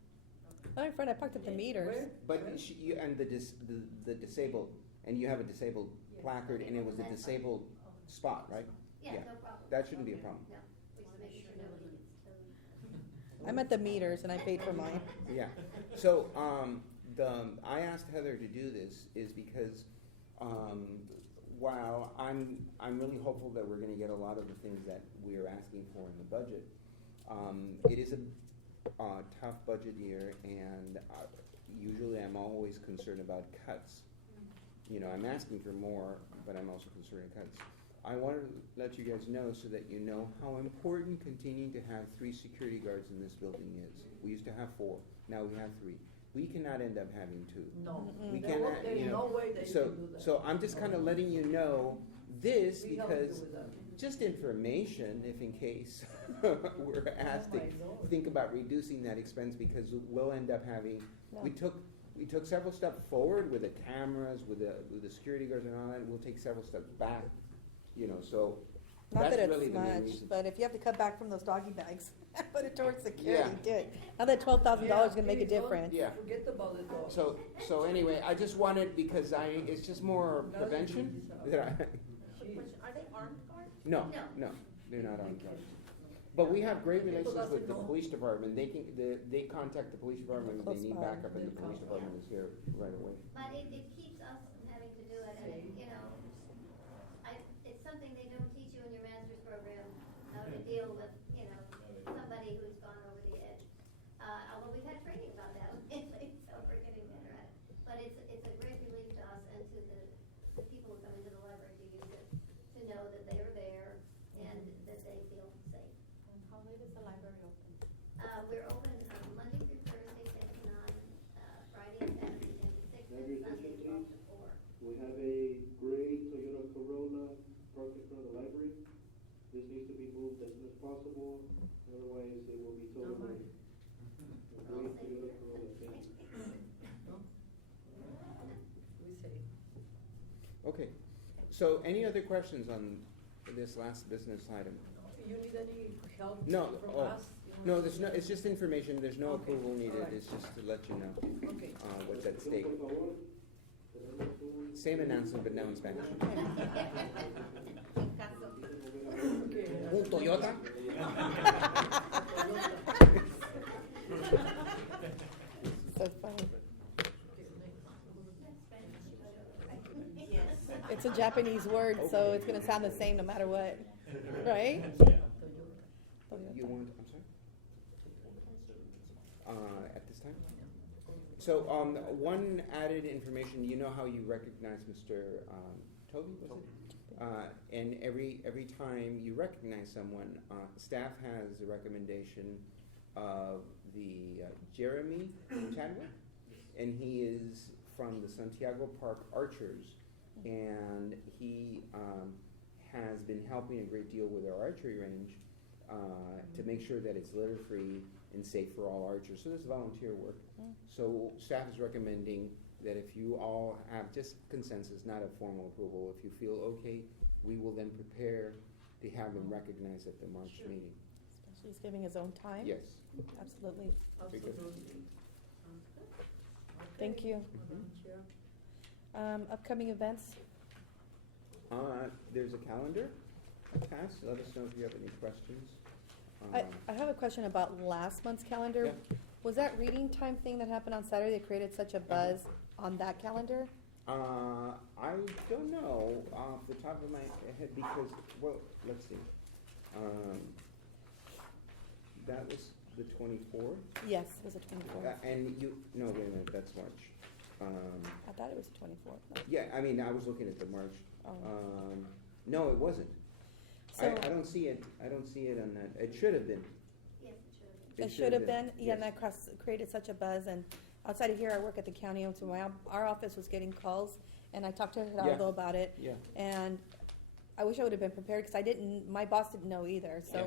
I'm afraid I parked at the meters. But and the disabled, and you have a disabled placard, and it was a disabled spot, right? Yeah, Yeah. no problem. That shouldn't be a problem. No, we just make sure nobody gets I'm at the meters and I paid for mine. Yeah. So, I asked Heather to do this is because, while I'm really hopeful that we're gonna get a lot of the things that we are asking for in the budget, it is tough budget year, and usually I'm always concerned about cuts. You know, I'm asking for more, but I'm also concerned with cuts. I wanted to let you guys know so that you know how important continuing to have 3 security guards in this building is. We used to have 4, now we have 3. We cannot end up having 2. No. We There cannot, there's you know. no way that you So, can do that. so I'm just kind of letting you know this We help you because with that. just information, if in case we're asked to Oh my Lord. think about reducing that expense, because we'll end up having, we took several steps forward with the cameras, with the security guards and all that, and we'll take several steps back, you know, so Not that's that really it's the main much, reason. but if you have to cut back from those doggy bags, put it towards security, Yeah. do it. Now that $12,000 is gonna make a please don't difference. Yeah. Forget about it though. So anyway, I just wanted, because it's just more prevention that I, Are they armed guards? no, they're not on guard. But we have great relations with the police department. They contact the police department when they need backup, and the police department is here right away. But it keeps us from having to do it, and you know, it's something they don't teach you in your master's program, how to deal with, you know, somebody who's gone over the edge. Although we've had training about that lately, so we're getting better at it. But it's a great relief to us and to the people who come into the library to use it, to know that they are there and that they feel safe. And how late is the library open? We're open Monday through Thursday, 10 to 9, Friday and Saturday, 10 to 6, and Sunday, 12 to 4. We have a gray Toyota Corolla parked in front of the library. This needs to be moved as soon as possible, otherwise it will be towed away. A gray Toyota Corolla, thank you. We say. Okay, so any other questions on this last business item? You need any help No, from us? No, there's no, it's just information, there's no Okay, approval needed, alright. it's just to let you know, Okay. what's at stake. Por favor, tenemos un- Same announcement, but now in Spanish. Okay. Un Toyota? So funny. It's a Japanese word, so it's gonna sound the same no matter what, right? You want, I'm sorry? At this time? So, one added information, you know how you recognize Mr. Toby, was it? And every time you recognize someone, staff has a recommendation of the Jeremy Chadwick, and he is from the Santiago Park Archers, and he has been helping a great deal with our archery range to make sure that it's litter-free and safe for all archers. So this is volunteer work. So staff is recommending that if you all have just consensus, not a formal approval, if you feel okay, we will then prepare to have them recognized at the March meeting. Especially he's giving his own time. Yes. Absolutely. Very good. Absolutely. Thank you. Upcoming events? There's a calendar attached. Let us know if you have any questions. I have a question about last month's calendar. Yeah. Was that reading time thing that happened on Saturday that created such a buzz on that calendar? I don't know off the top of my head because, well, let's see. That was the 24th. Yes, it was the 24th. And no, wait a minute, that's March. I thought it was the 24th. No. Yeah, I mean, I was looking at the March. Oh. No, it wasn't. So I don't see it, I don't see it on that. It should have been. Yes, it should have been. it should have been, yeah, and yes. that created such a buzz. And outside of here, I work at the county, and so our office was getting calls, and I talked to Geraldo about it. Yeah. And I wish I would have been prepared because my boss didn't know either. So, Yeah.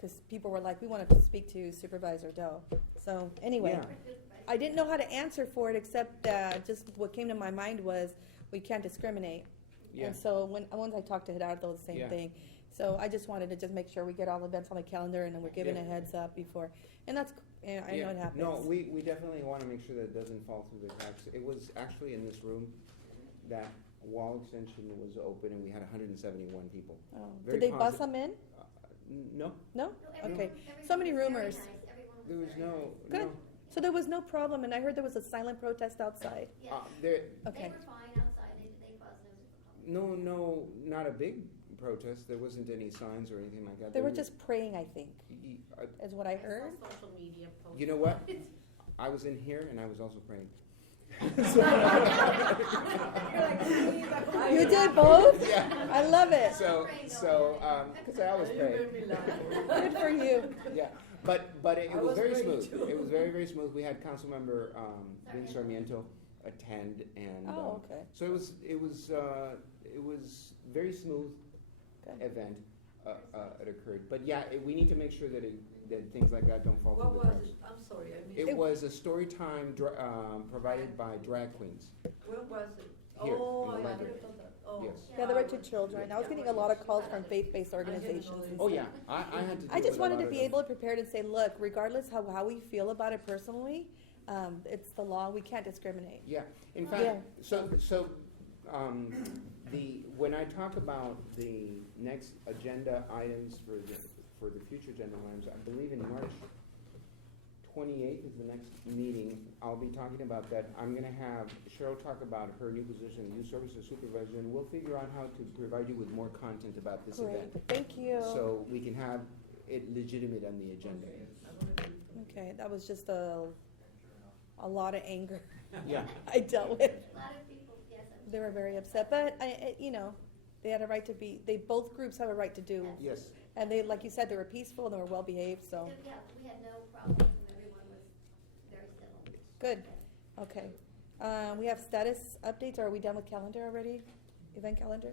because people were like, we wanted to speak to Supervisor Doe. So anyway, Yeah. I didn't know how to answer for it except just what came to my mind was we can't discriminate. Yeah. And so once I talked to Gerardo, the same Yeah. thing. So I just wanted to just make sure we get all events on the calendar and then we're given Yeah. a heads up before. And that's, I know it happens. No, we definitely want to make sure that it doesn't fall through the cracks. It was actually in this room that wall extension was open and we had 171 people. Oh. Very Did they bus posi- them in? No, No? everyone- Okay. everyone So many was very rumors. nice. Everyone was there was very no, nice. Good. no. So there was no problem, and I heard there was a silent protest outside. Yes. There, They Okay. were fine outside, they caused no problem. No, not a big protest. There wasn't any signs or anything like that. They were There just praying, I think, is what I heard. Social media posts. You know what? I was in here and I was also praying. You did both? Yeah. I love it. Because I always pray. Good for you. Yeah, but it was very smooth. It was very, very smooth. We had Councilmember Vin Sarmiento attend, and Oh, okay. so it was very smooth event. It occurred, but yeah, we need to make sure that things like that don't fall What through the was cracks. it? I'm sorry, I missed It it. was a story time provided by drag queens. Where was it? Here, Oh, in the I library. understood that. Oh. Yes. Yeah, there were 2 children. I was getting a lot of calls from faith-based organizations. and Oh stuff. yeah, I had to. I deal just with a wanted lot to of be them. able to prepare and say, look, regardless how we feel about it personally, it's the law. We can't discriminate. Yeah, in Yeah. fact, when I talk about the next agenda items for the future agenda items, I believe in March 28th is the next meeting. I'll be talking about that. I'm gonna have Cheryl talk about her new position, youth services supervisor, and we'll figure out how to provide you with more content about this Great. event. Thank you. So we can have it legitimate on the agenda. Okay, that was just a lot of anger Yeah. I dealt with. A lot of people, yes, I'm They were very upset, but they had a right to both groups have a right to do. Yes. And they, like you said, they were peaceful and they were well behaved, so, Yeah, we had no problems and everyone was very civil. good. Okay. We have status updates. Are we done with calendar already? Event calendar?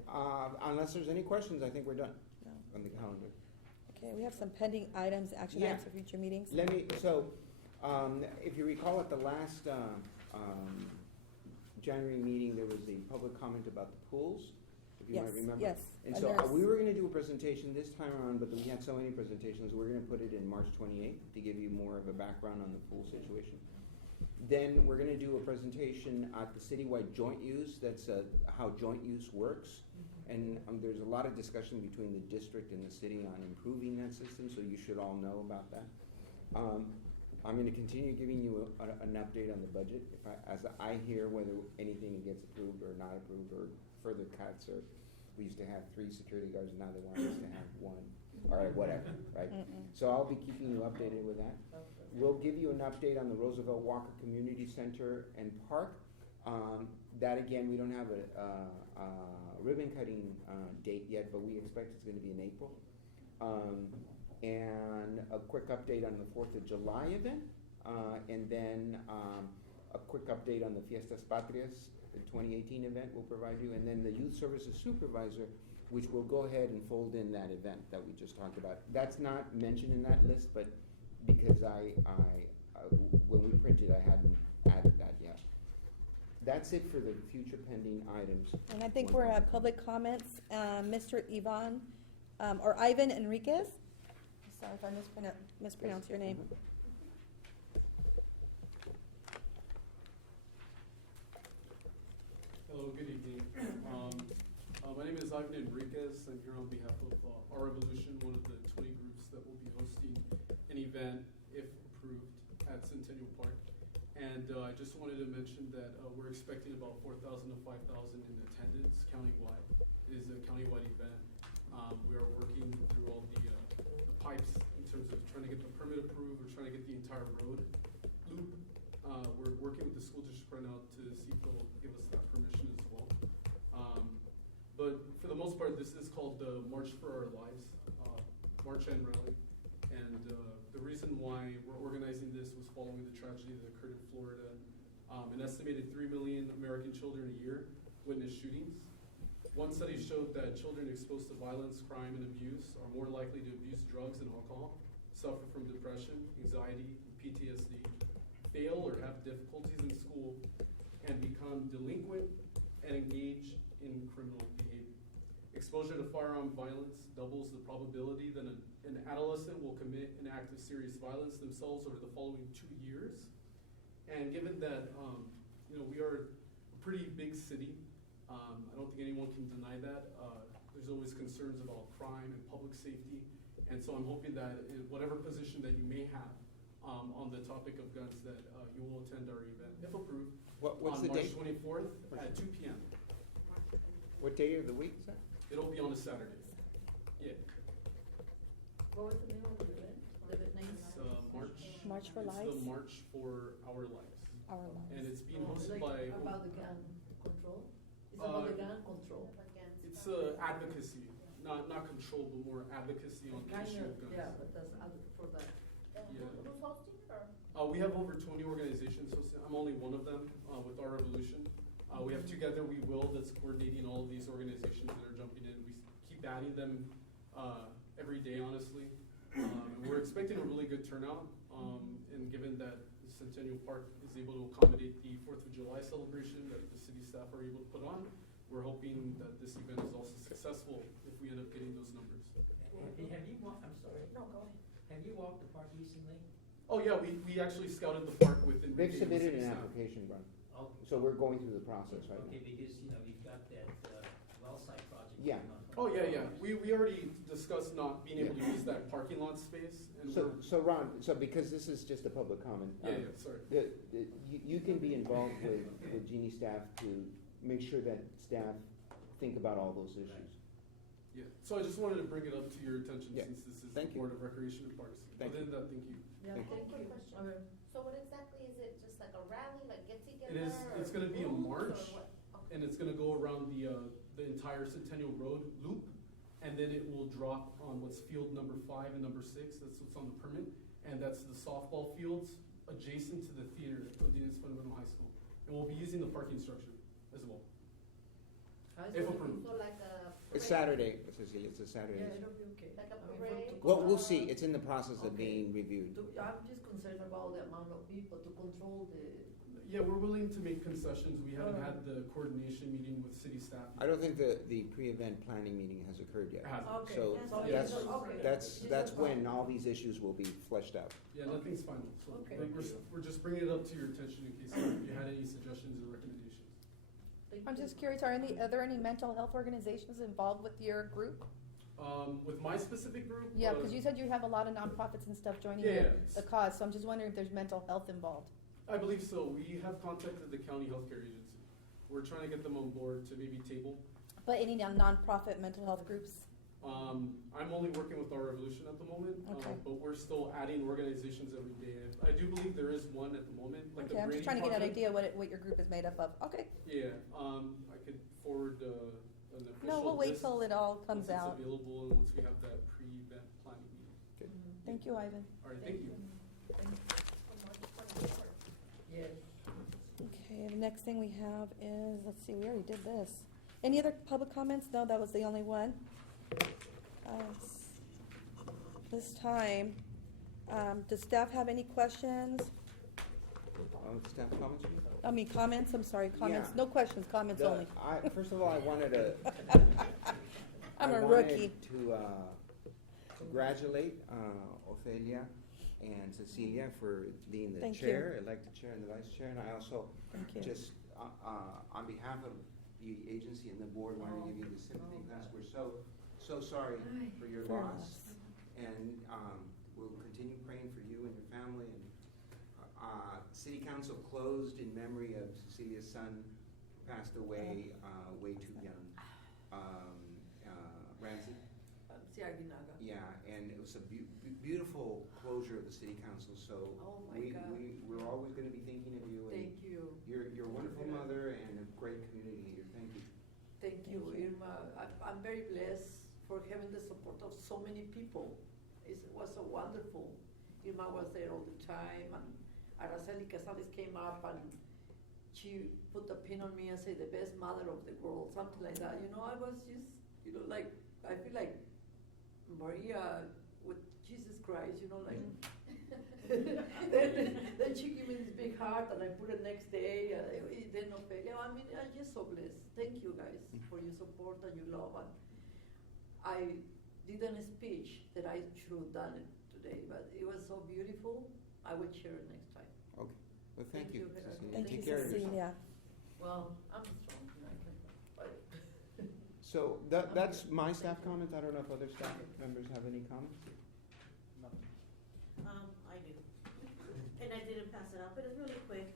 Unless there's any questions, I think we're done No. on the calendar. Okay, we have some pending items, action Yeah. items for future meetings. If you recall at the last January meeting, there was a public comment about the pools, if you might Yes, remember. yes, And a so nurse. we were gonna do a presentation this time around, but we had so many presentations, we're gonna put it in March 28th to give you more of a background on the pool situation. Then we're gonna do a presentation at the citywide joint use, that's how joint use works. And there's a lot of discussion between the district and the city on improving that system, so you should all know about that. I'm gonna continue giving you an update on the budget, as I hear whether anything gets approved or not approved, or further cuts, or we used to have 3 security guards, now they want us to have 1, or whatever, right? So I'll be keeping you updated with that. We'll give you an update on the Roosevelt Walker Community Center and Park. That again, we don't have a ribbon cutting date yet, but we expect it's gonna be in April. And a quick update on the 4th of July event, and then a quick update on the Fiestas Patrias, the 2018 event we'll provide you, and then the youth services supervisor, which will go ahead and fold in that event that we just talked about. That's not mentioned in that list, but because when we printed, I hadn't added that yet. That's it for the future pending items. And I think we're at public comments. Mr. Ivan Enriquez. Sorry if I mispronounce your name. Hello, good evening. My name is Ivan Enriquez. I'm here on behalf of Our Revolution, one of the 20 groups that will be hosting an event, if approved, at Centennial Park. And I just wanted to mention that we're expecting about 4,000 to 5,000 in attendance countywide. It is a countywide event. We are working through all the pipes in terms of trying to get the permit approved. We're trying to get the entire road loop. We're working with the school district right now to see if they'll give us that permission as well. But for the most part, this is called the March for Our Lives, March and Rally. And the reason why we're organizing this was following the tragedy that occurred in Florida. An estimated 3 million American children a year witness shootings. One study showed that children exposed to violence, crime, and abuse are more likely to abuse drugs and alcohol, suffer from depression, anxiety, PTSD, fail or have difficulties in school, and become delinquent and engage in criminal behavior. Exposure to firearm violence doubles the probability that an adolescent will commit an act of serious violence themselves over the following 2 years. And given that we are a pretty big city, I don't think anyone can deny that. There's always concerns about crime and public safety. And so I'm hoping that in whatever position that you may have on the topic of guns, that you will attend our event, if approved, What's on the March date? 24th at 2 p.m. What day of the week is that? It'll be on a Saturday. Yeah. What was the name of the event? It's March. March for It's Lives? the March for Our Lives. Our Lives. And it's being hosted Like by. about the gun control? It's about the gun control. It's advocacy, not control, but more advocacy on the Kind issue of, of guns. yeah, but that's other for that. Yeah. Who's hosting or? We have over 20 organizations hosting. I'm only one of them with Our Revolution. We have Together We Will that's coordinating all of these organizations that are jumping in. We keep adding them every day, honestly. We're expecting a really good turnout, and given that the Centennial Park is able to accommodate the 4th of July celebration that the city staff are able to put on, we're hoping that this event is also successful if we end up getting those numbers. Have you walked, I'm sorry. No, go ahead. Have you walked the park recently? Oh yeah, we actually scouted the park within. They've submitted an application, Ron. Oh, So we're going through the process right okay, now. because, you know, you've got that, well site project. Yeah. going on. Oh yeah. We already discussed not being able to use that parking lot space, and So Ron, so because this is just a public comment. sorry. You can be involved with Genie staff to make sure that staff think about all those issues. Yeah. So I just wanted to bring it up to your attention Yeah. since this is Thank the you. Board of Recreation and Parks. Thank Other than that, thank you. Yeah, Thank thank Quick you. question. Okay. So what exactly is it? Just like a rally, like get together? It is. It's going to be a groups, march, or what? Okay. and it's going to go around the entire Centennial Road loop, and then it will drop on what's field number 5 and number 6. That's what's on the permit, and that's the softball fields adjacent to the theater of Dinas Fundamental High School, and we'll be using the parking structure as well. If approved. So like a. It's parade? Saturday, Cecilia, it's a Saturday. Yeah, it'll be okay. Like a I mean, parade? Well, we'll see, it's in the process of Okay. being reviewed. I'm just concerned about the amount of people to control the. Yeah, we're willing to make concessions. We haven't Alright. had the coordination meeting with city staff. I don't think the pre-event planning meeting has occurred yet. It hasn't. Okay. So Yes. Okay. that's when all these issues will be fleshed out. Yeah, nothing's final. So Okay. like, we're just bringing it up to your attention in case you had any suggestions or recommendations. I'm just curious, are there any mental health organizations involved with your group? With my specific group. Yeah, because you said you have a lot of nonprofits and stuff joining Yeah. the cause, so I'm just wondering if there's mental health involved. I believe so. We have contacted the county healthcare agency. We're trying to get them on board to maybe table. But any nonprofit mental health groups? I'm only working with Our Revolution at the moment, Okay. but we're still adding organizations every day. I do believe there is one at the moment, like Okay, the I'm Brady just trying to get an Project. idea what your group is made up of. Okay. Yeah, I could forward an official No, we'll wait list till it all comes once it's out. available and once we have that pre-event planning meeting. Thank you, Ivan. All right, thank you. Yes. Okay, the next thing we have is, let's see, we already did this. Any other public comments? No, that was the only one. This time, does staff have any questions? Staff comments? I mean, comments, I'm sorry, comments. Yeah. No questions, comments only. First of all, I wanted to. I'm a I rookie. wanted to congratulate Ofelia and Cecilia for being the Thank you. chair, elected chair and the vice chair. And I also Thank you. just, on behalf of the agency and the board, wanted to give you the sympathy because we're so sorry for your For loss. us. And we'll continue praying for you and your family. And City Council closed in memory of Cecilia's son, who passed away way too young. Ramsey? Siaginaga. Yeah, and it was a beautiful closure of the City Council. So Oh my God. we're always going to be thinking of you. And Thank you. you're a wonderful mother and a great community leader. Thank you. Thank you, Irma. I'm very blessed for having the support of so many people. It was so wonderful. Irma was there all the time, and Araceli Casales came up and she put a pin on me and said, the best mother of the world, something like that. You know, I was just, like, I feel like Maria with Jesus Christ, like. then she gave me this big heart, and I put it next day. Then Ophelia, I mean, I'm just so blessed. Thank you guys for your support and your love. And I did a speech that I should have done it today, but it was so beautiful. I will share it next time. Okay. Well, thank you, Cecilia. Thank you, Take care of yourself. Cecilia. Well, I'm strong, I can. So that's my staff comments. I don't know if other staff members have any comments. I do. And I didn't pass it out, but it's really quick.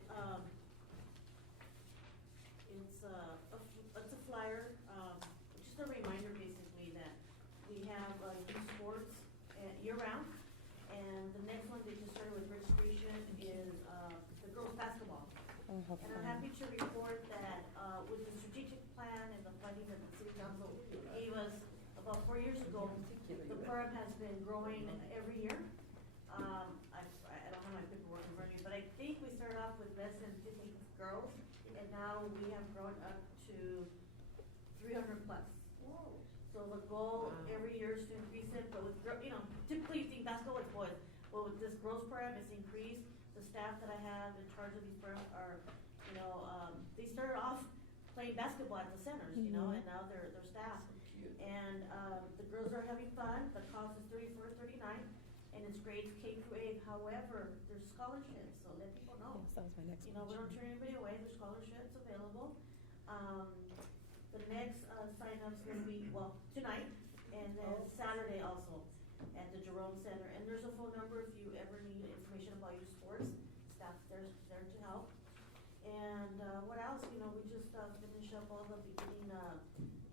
It's a flyer And I'm happy to report that, with the strategic plan and the funding that the city council gave us about 4 years ago, the program has been growing every year. I don't have my paperwork in front of me, but I think we started off with less than 50 girls, and now we have grown up to 300 plus. So the goal every year is to increase it, but with, typically you think basketball with boys, but with this girls program, it's increased. The staff that I have in charge of these programs are, they started off playing basketball at the centers, and now they're staff. And the girls are having fun. The cost is $34.39, and it's grades K through 8. However, there's scholarships, so let people know. Yes, that was my next We don't turn anybody away. There's scholarships available. The next sign-up's going to be, tonight, and then Saturday also at the Jerome Center. And there's a phone number if you ever need information about your sports. Staff's there to help. And what else? We just finished up all the beginning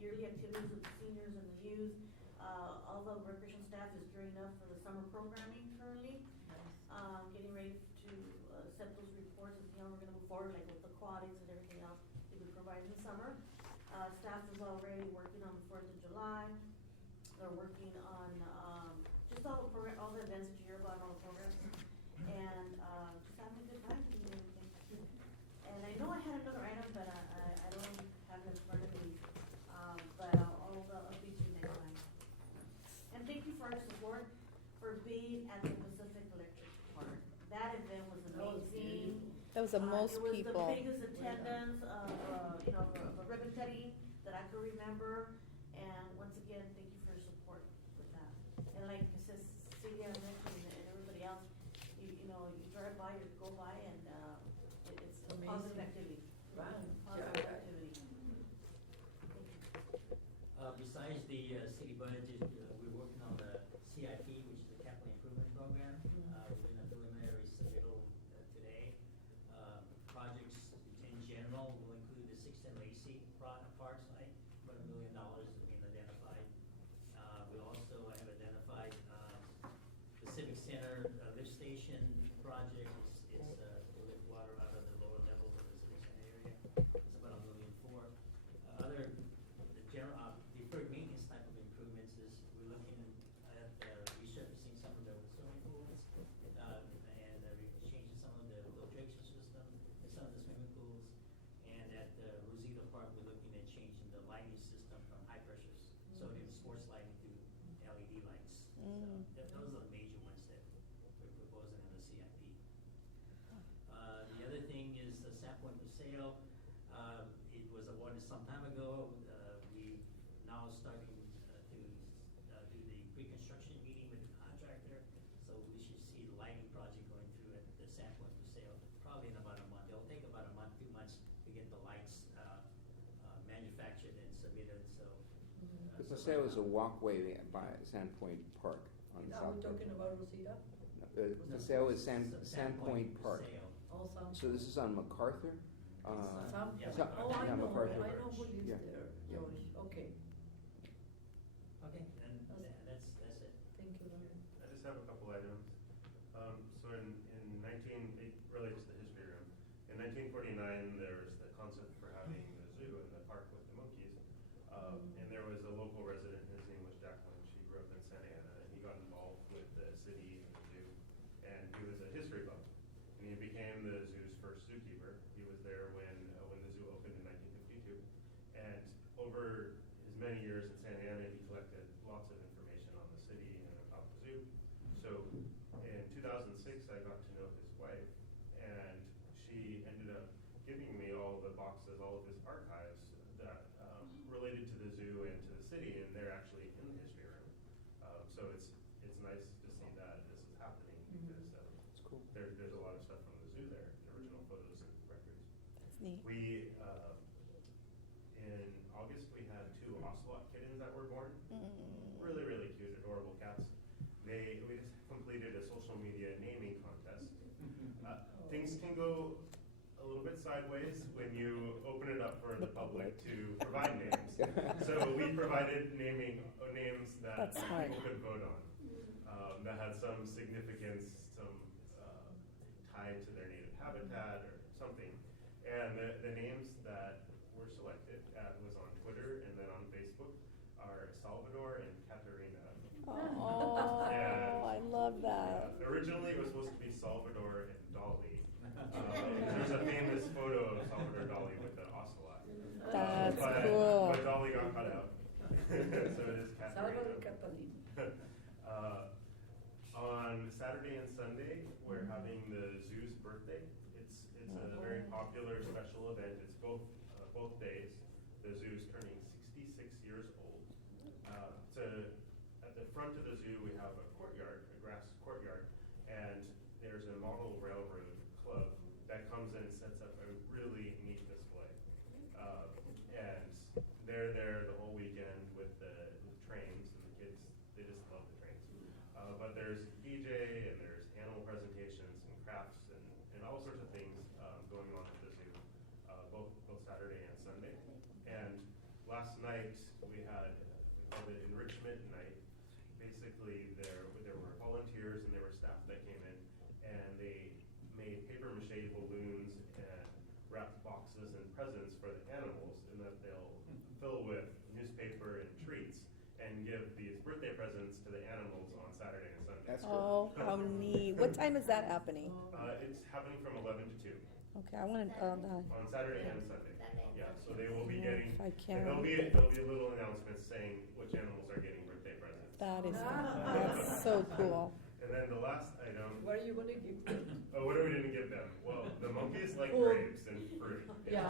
yearly activities with the seniors and the youth. All the recreation staff is gearing up for the summer programming currently. Getting ready to set those reports and see how we're going to move forward, like with the aquatics and everything else that we provide in the summer. Staff is already working on the 4th of July. They're working on just all the events that you hear about, all the programs, and just having a good time doing everything. And I know I had another item, but I don't have it in front of me. But I'll update you next time. And thank you for your support for being at the Pacific Electric Park. That event was amazing. That was the most people. It was the biggest attendance of ribbon cutting that I could remember. And once again, thank you for your support with that. And like Mrs. Celia mentioned and everybody else, you drive by or go by, and it's a positive activity. Positive activity. Besides the city budget, we're working on the CIP, which is the capital improvement program. We're doing a preliminary submittal today. Projects in general will include the 610 Lacey Park site, about $1 million has been identified. We also have identified the Civic Center lift station project. It's to lift water out of the lower levels of the Civic Center area. It's about $1.4 million. Other general deferred maintenance type of improvements is we're looking at resurfacing some of the swimming pools and changing some of the filtration system in some of the swimming pools. And at Roosevelt Park, we're looking at changing the lighting system from high pressure sodium sports lighting to LED lights. So those are the major ones that we're proposing in the CIP. The other thing is the Sandpoint Paseo. It was awarded some time ago. We now starting to do the pre-construction meeting with the contractor. So we should see the lighting project going through at the Sandpoint Paseo probably in about a month. It'll take about a month, 2 months to get the lights manufactured and submitted. So The Paseo is a walkway by Sandpoint Park on the south. Are we talking about Rosita? The Paseo is Sandpoint Park. Oh, some. So this is on MacArthur? Some. yeah, Oh, I yeah, know MacArthur. who lives Yeah. there, George. Okay, okay, and that's it. thank you very much. I just have a couple items. So in it relates to the history room. In 1949, there was the concept for having the zoo in the park with the monkeys. And there was a local resident, his name was Jack Lynch. He grew up in Santa Ana, and he got involved with the city and the zoo. And he was a history buff. And he became the zoo's first zookeeper. He was there when the zoo opened in 1952. And over his many years in Santa Ana, he collected lots of information on the city and about the zoo. So in 2006, I got to know his wife, and she ended up giving me all the boxes, all of his archives that related to the zoo and to the city, and they're actually in the history room. So it's nice to see that this is happening because It's cool. there's a lot of stuff from the zoo there, original photos and records. That's neat. We in August we had 2 ocelot kittens that were born. Really, really cute, adorable cats. We just completed a social media naming contest. Things can go a little bit sideways when you open it up for the public to provide names. So we provided names that That's smart. people could vote on, that had some significance, some tied to their native habitat or something. And the names that were selected was on Twitter and then on Facebook are Salvador and Caterina. Oh, I love that. Originally, it was supposed to be Salvador and Dolly. There's a famous photo of Salvador Dali with the ocelot. That's but, cool. But Dolly got cut out. So it is Caterina. On Saturday and Sunday, we're having the zoo's birthday. It's a very popular special event. It's both days. The zoo's turning 66 years old. At the front of the zoo, we have a courtyard, a grass courtyard, and there's a model railroad club that comes in and sets up a really neat display. And they're there the whole weekend with trains, and the kids, they just love the trains. But there's DJ, and there's animal presentations and crafts and all sorts of things going on at the zoo, both Saturday and Sunday. And last night we called it enrichment night. Basically, there were volunteers and there were staff that came in, and they made paper mache balloons and wrapped boxes and presents for the animals, and that they'll fill with newspaper and treats and give these birthday presents to the animals on Saturday and Sunday. That's cool. Oh, how neat. What time is that happening? It's happening from 11 to 2 Okay, I want to, on Saturday and Sunday. Yeah, so they will be getting. If I can. There'll be a little announcement saying which animals are getting birthday presents. That's so cool. And then the last item. What are you going to give them? Oh, what are we going to give them? Well, the monkeys like grapes and fruit. Yeah.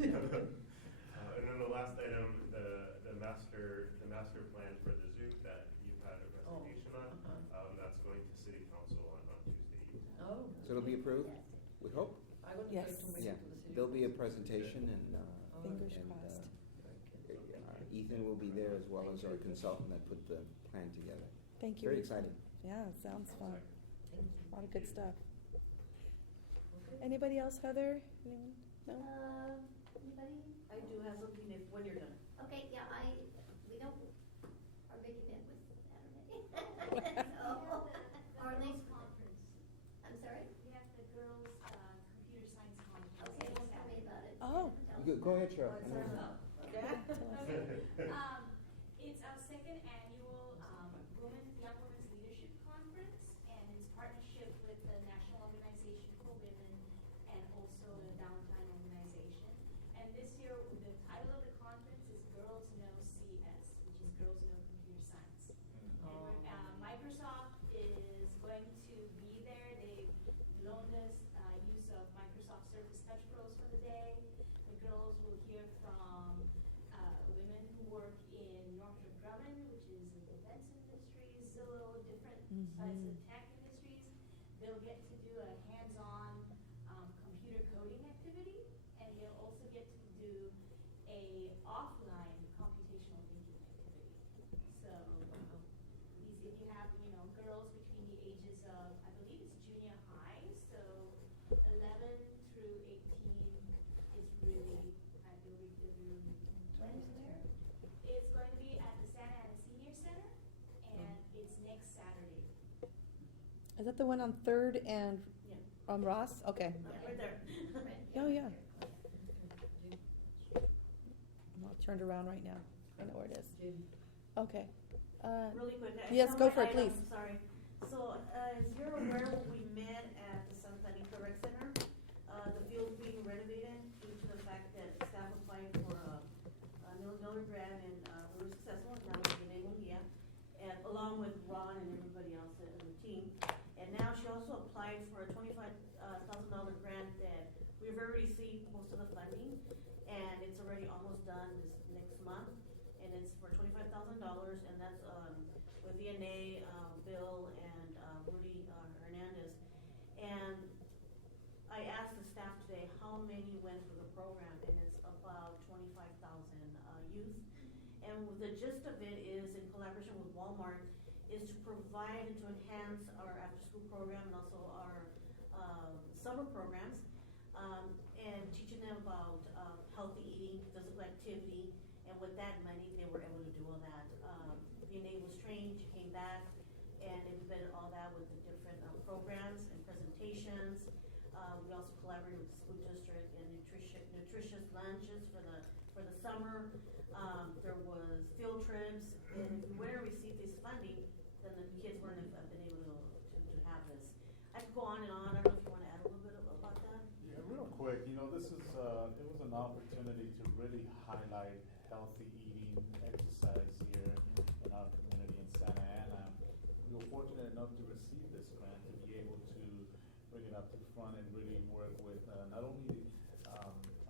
And then the last item, the master plan for the zoo that you've had a presentation on. That's going to City Council on Tuesday evening. Oh. So it'll be approved, we hope? I'm going to Yes. try to make Yeah, it to the city. there'll be a presentation and, Fingers and, crossed. Ethan will be there as well as our consultant that put the plan together. Thank you. Very Rita. exciting. Yeah, it sounds fun. A lot of good stuff. Anybody else, Heather? Anyone? No? Anybody? I do have something when you're done. Okay, yeah, we don't, our big event was Saturday. So, our next conference. I'm sorry? We have the girls' computer science conference. Okay, well, tell me about it. Oh. Go ahead, Cheryl. It's our second annual young women's leadership conference, and it's partnership with the National Organization for Women and also the Downtown Organization. And this year, the title of the conference is Girls Know CS, which is Girls Know Computer Science. And Microsoft is going to be there. They've loaned us use of Microsoft Surface Touch Pros for the day. The girls will hear from women who work in Northrop Grumman, which is the defense industry, Zillow, different sides of tech industries. They'll get to do a hands-on computer coding activity, and they'll also get to do a offline computational thinking activity. So if you have, girls between the ages of, I believe it's junior high, so 11 through 18 is really, I believe they're really. When and where? It's going to be at the Santa Ana Senior Center, and it's next Saturday. Is that the one on 3rd and on Ross? Okay. Right there. Oh, yeah. I'm all turned around right now. I know where it is. Okay. Really quick. Yes, go for it, please. Sorry. So, as you're aware, we met at the Santa Anita Rec Center. The field's being renovated due to the fact that staff applied for a $1 million grant, and we were successful, and that was Renee Munguia, and along with Ron and everybody else in the team. And now she also applied for a $25,000 grant that we've already received most of the funding, and it's already almost done this next month. And it's for $25,000, and that's with VNA, Bill, and Rudy Hernandez. And I asked the staff today how many went through the program, and it's about 25,000 youth. And the gist of it is, in collaboration with Walmart, is to provide and to enhance our after-school program and also our summer programs, and teaching them about healthy eating, physical activity, and with that money, they were able to do all that. VNA was trained, she came back, and implemented all that with the different programs and presentations. We also collaborated with the school district nutritious lunches for the summer. There was field trips, and if we were to receive this funding, then the kids wouldn't have been able to have this. I could go on and on. I don't know if you want to add a little bit about that. Yeah, real quick, this is, it was an opportunity to really highlight healthy eating, exercise here in our community in Santa Ana. We were fortunate enough to receive this grant, to be able to bring it up to the front and really work with not only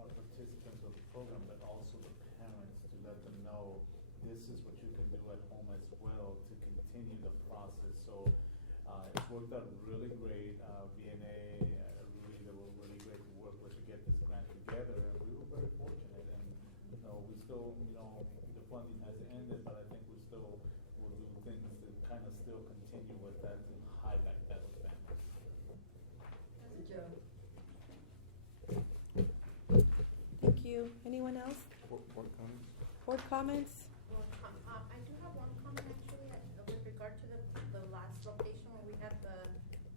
our participants of the program, but also the parents, to let them know this is what you can do at home as well to continue the process. So it's worked out really great. VNA, they were really great to work with to get this grant together, and we were very fortunate. And we still, the funding has ended, but I think we still will do things to kind of still continue with that to highlight that event. Good job. Thank you. Anyone else? Board comments? Board comments? Well, I do have one comment actually with regard to the last location where we had the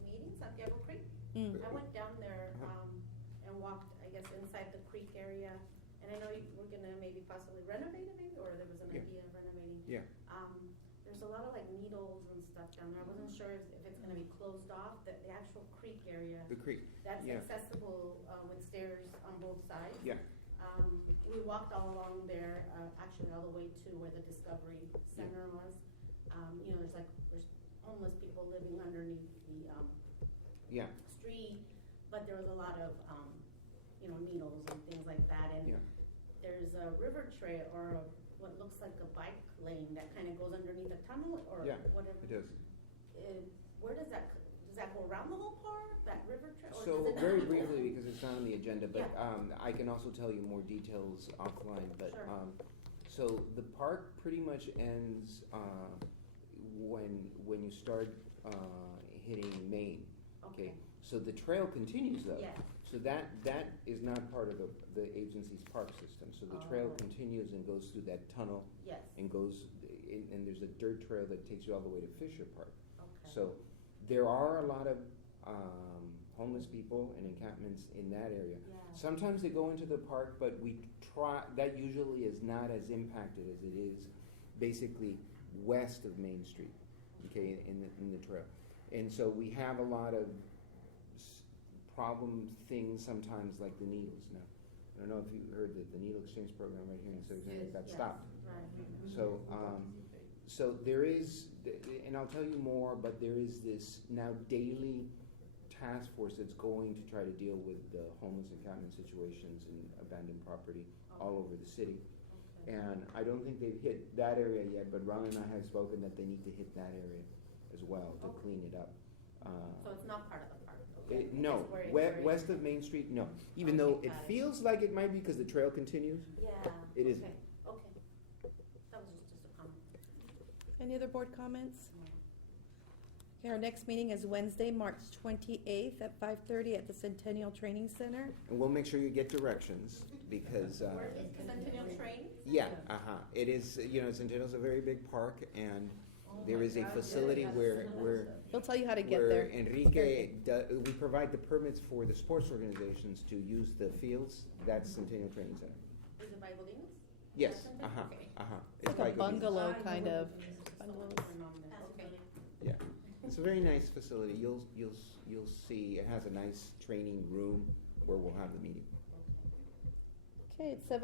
meeting, Santiago Creek. I went down there and walked, I guess, inside the creek area, and I know we're gonna maybe possibly renovate it, maybe, or there was an idea of renovating. Yeah. There's a lot of like needles and stuff down there. I wasn't sure if it's gonna be closed off. The actual creek area. The creek. That's Yeah. accessible with stairs on both sides. Yeah. We walked all along there, actually all the way to where the Discovery Center was. There's homeless people living underneath the street, but there was a lot of needles and things like that. And there's a river trail or what looks like a bike lane that kind of goes underneath a tunnel or whatever. It does. Where does that go around the whole park? That river trail? So very briefly, because it's not on the agenda, but I can also tell you more details offline. But Sure. So the park pretty much ends when you start hitting Maine. Okay. So the trail continues though. Yes. So that is not part of the agency's park system. So the trail continues and goes through that tunnel. Yes. And goes and there's a dirt trail that takes you all the way to Fisher Park. Okay. So there are a lot of homeless people and encampments in that area. Yeah. Sometimes they go into the park, but we try, that usually is not as impacted as it is basically west of Main Street, okay, in the trail. And so we have a lot of problem things sometimes like the needles. Now, I don't know if you heard that the needle exchange program right here in Sarasota got stopped. Right. So there is, and I'll tell you more, but there is this now daily task force that's going to try to deal with the homeless encampment situations and abandoned property all over the city. And I don't think they've hit that area yet, but Ron and I have spoken that they need to hit that area as well to clean it up. So it's not part of the park? No, west of Main Street, no. Even though it feels like it might be because the trail continues. Yeah. It isn't. Okay. That was just a comment. Any other board comments? Okay, our next meeting is Wednesday, March 28th at 5:30 at the Centennial Training Center. And we'll make sure you get directions because. Where is Centennial Train? Yeah, It is, Centennial's a very big park, and there is a facility where He'll tell you how to get there. Enrique, we provide the permits for the sports organizations to use the fields. That's Centennial Training Center. Is it by Bolinas? Yes, Okay. It's like a bungalow Godinez. kind of. Bungalows. Okay. Yeah, it's a very nice facility. You'll see it has a nice training room where we'll have the meeting. Okay, it's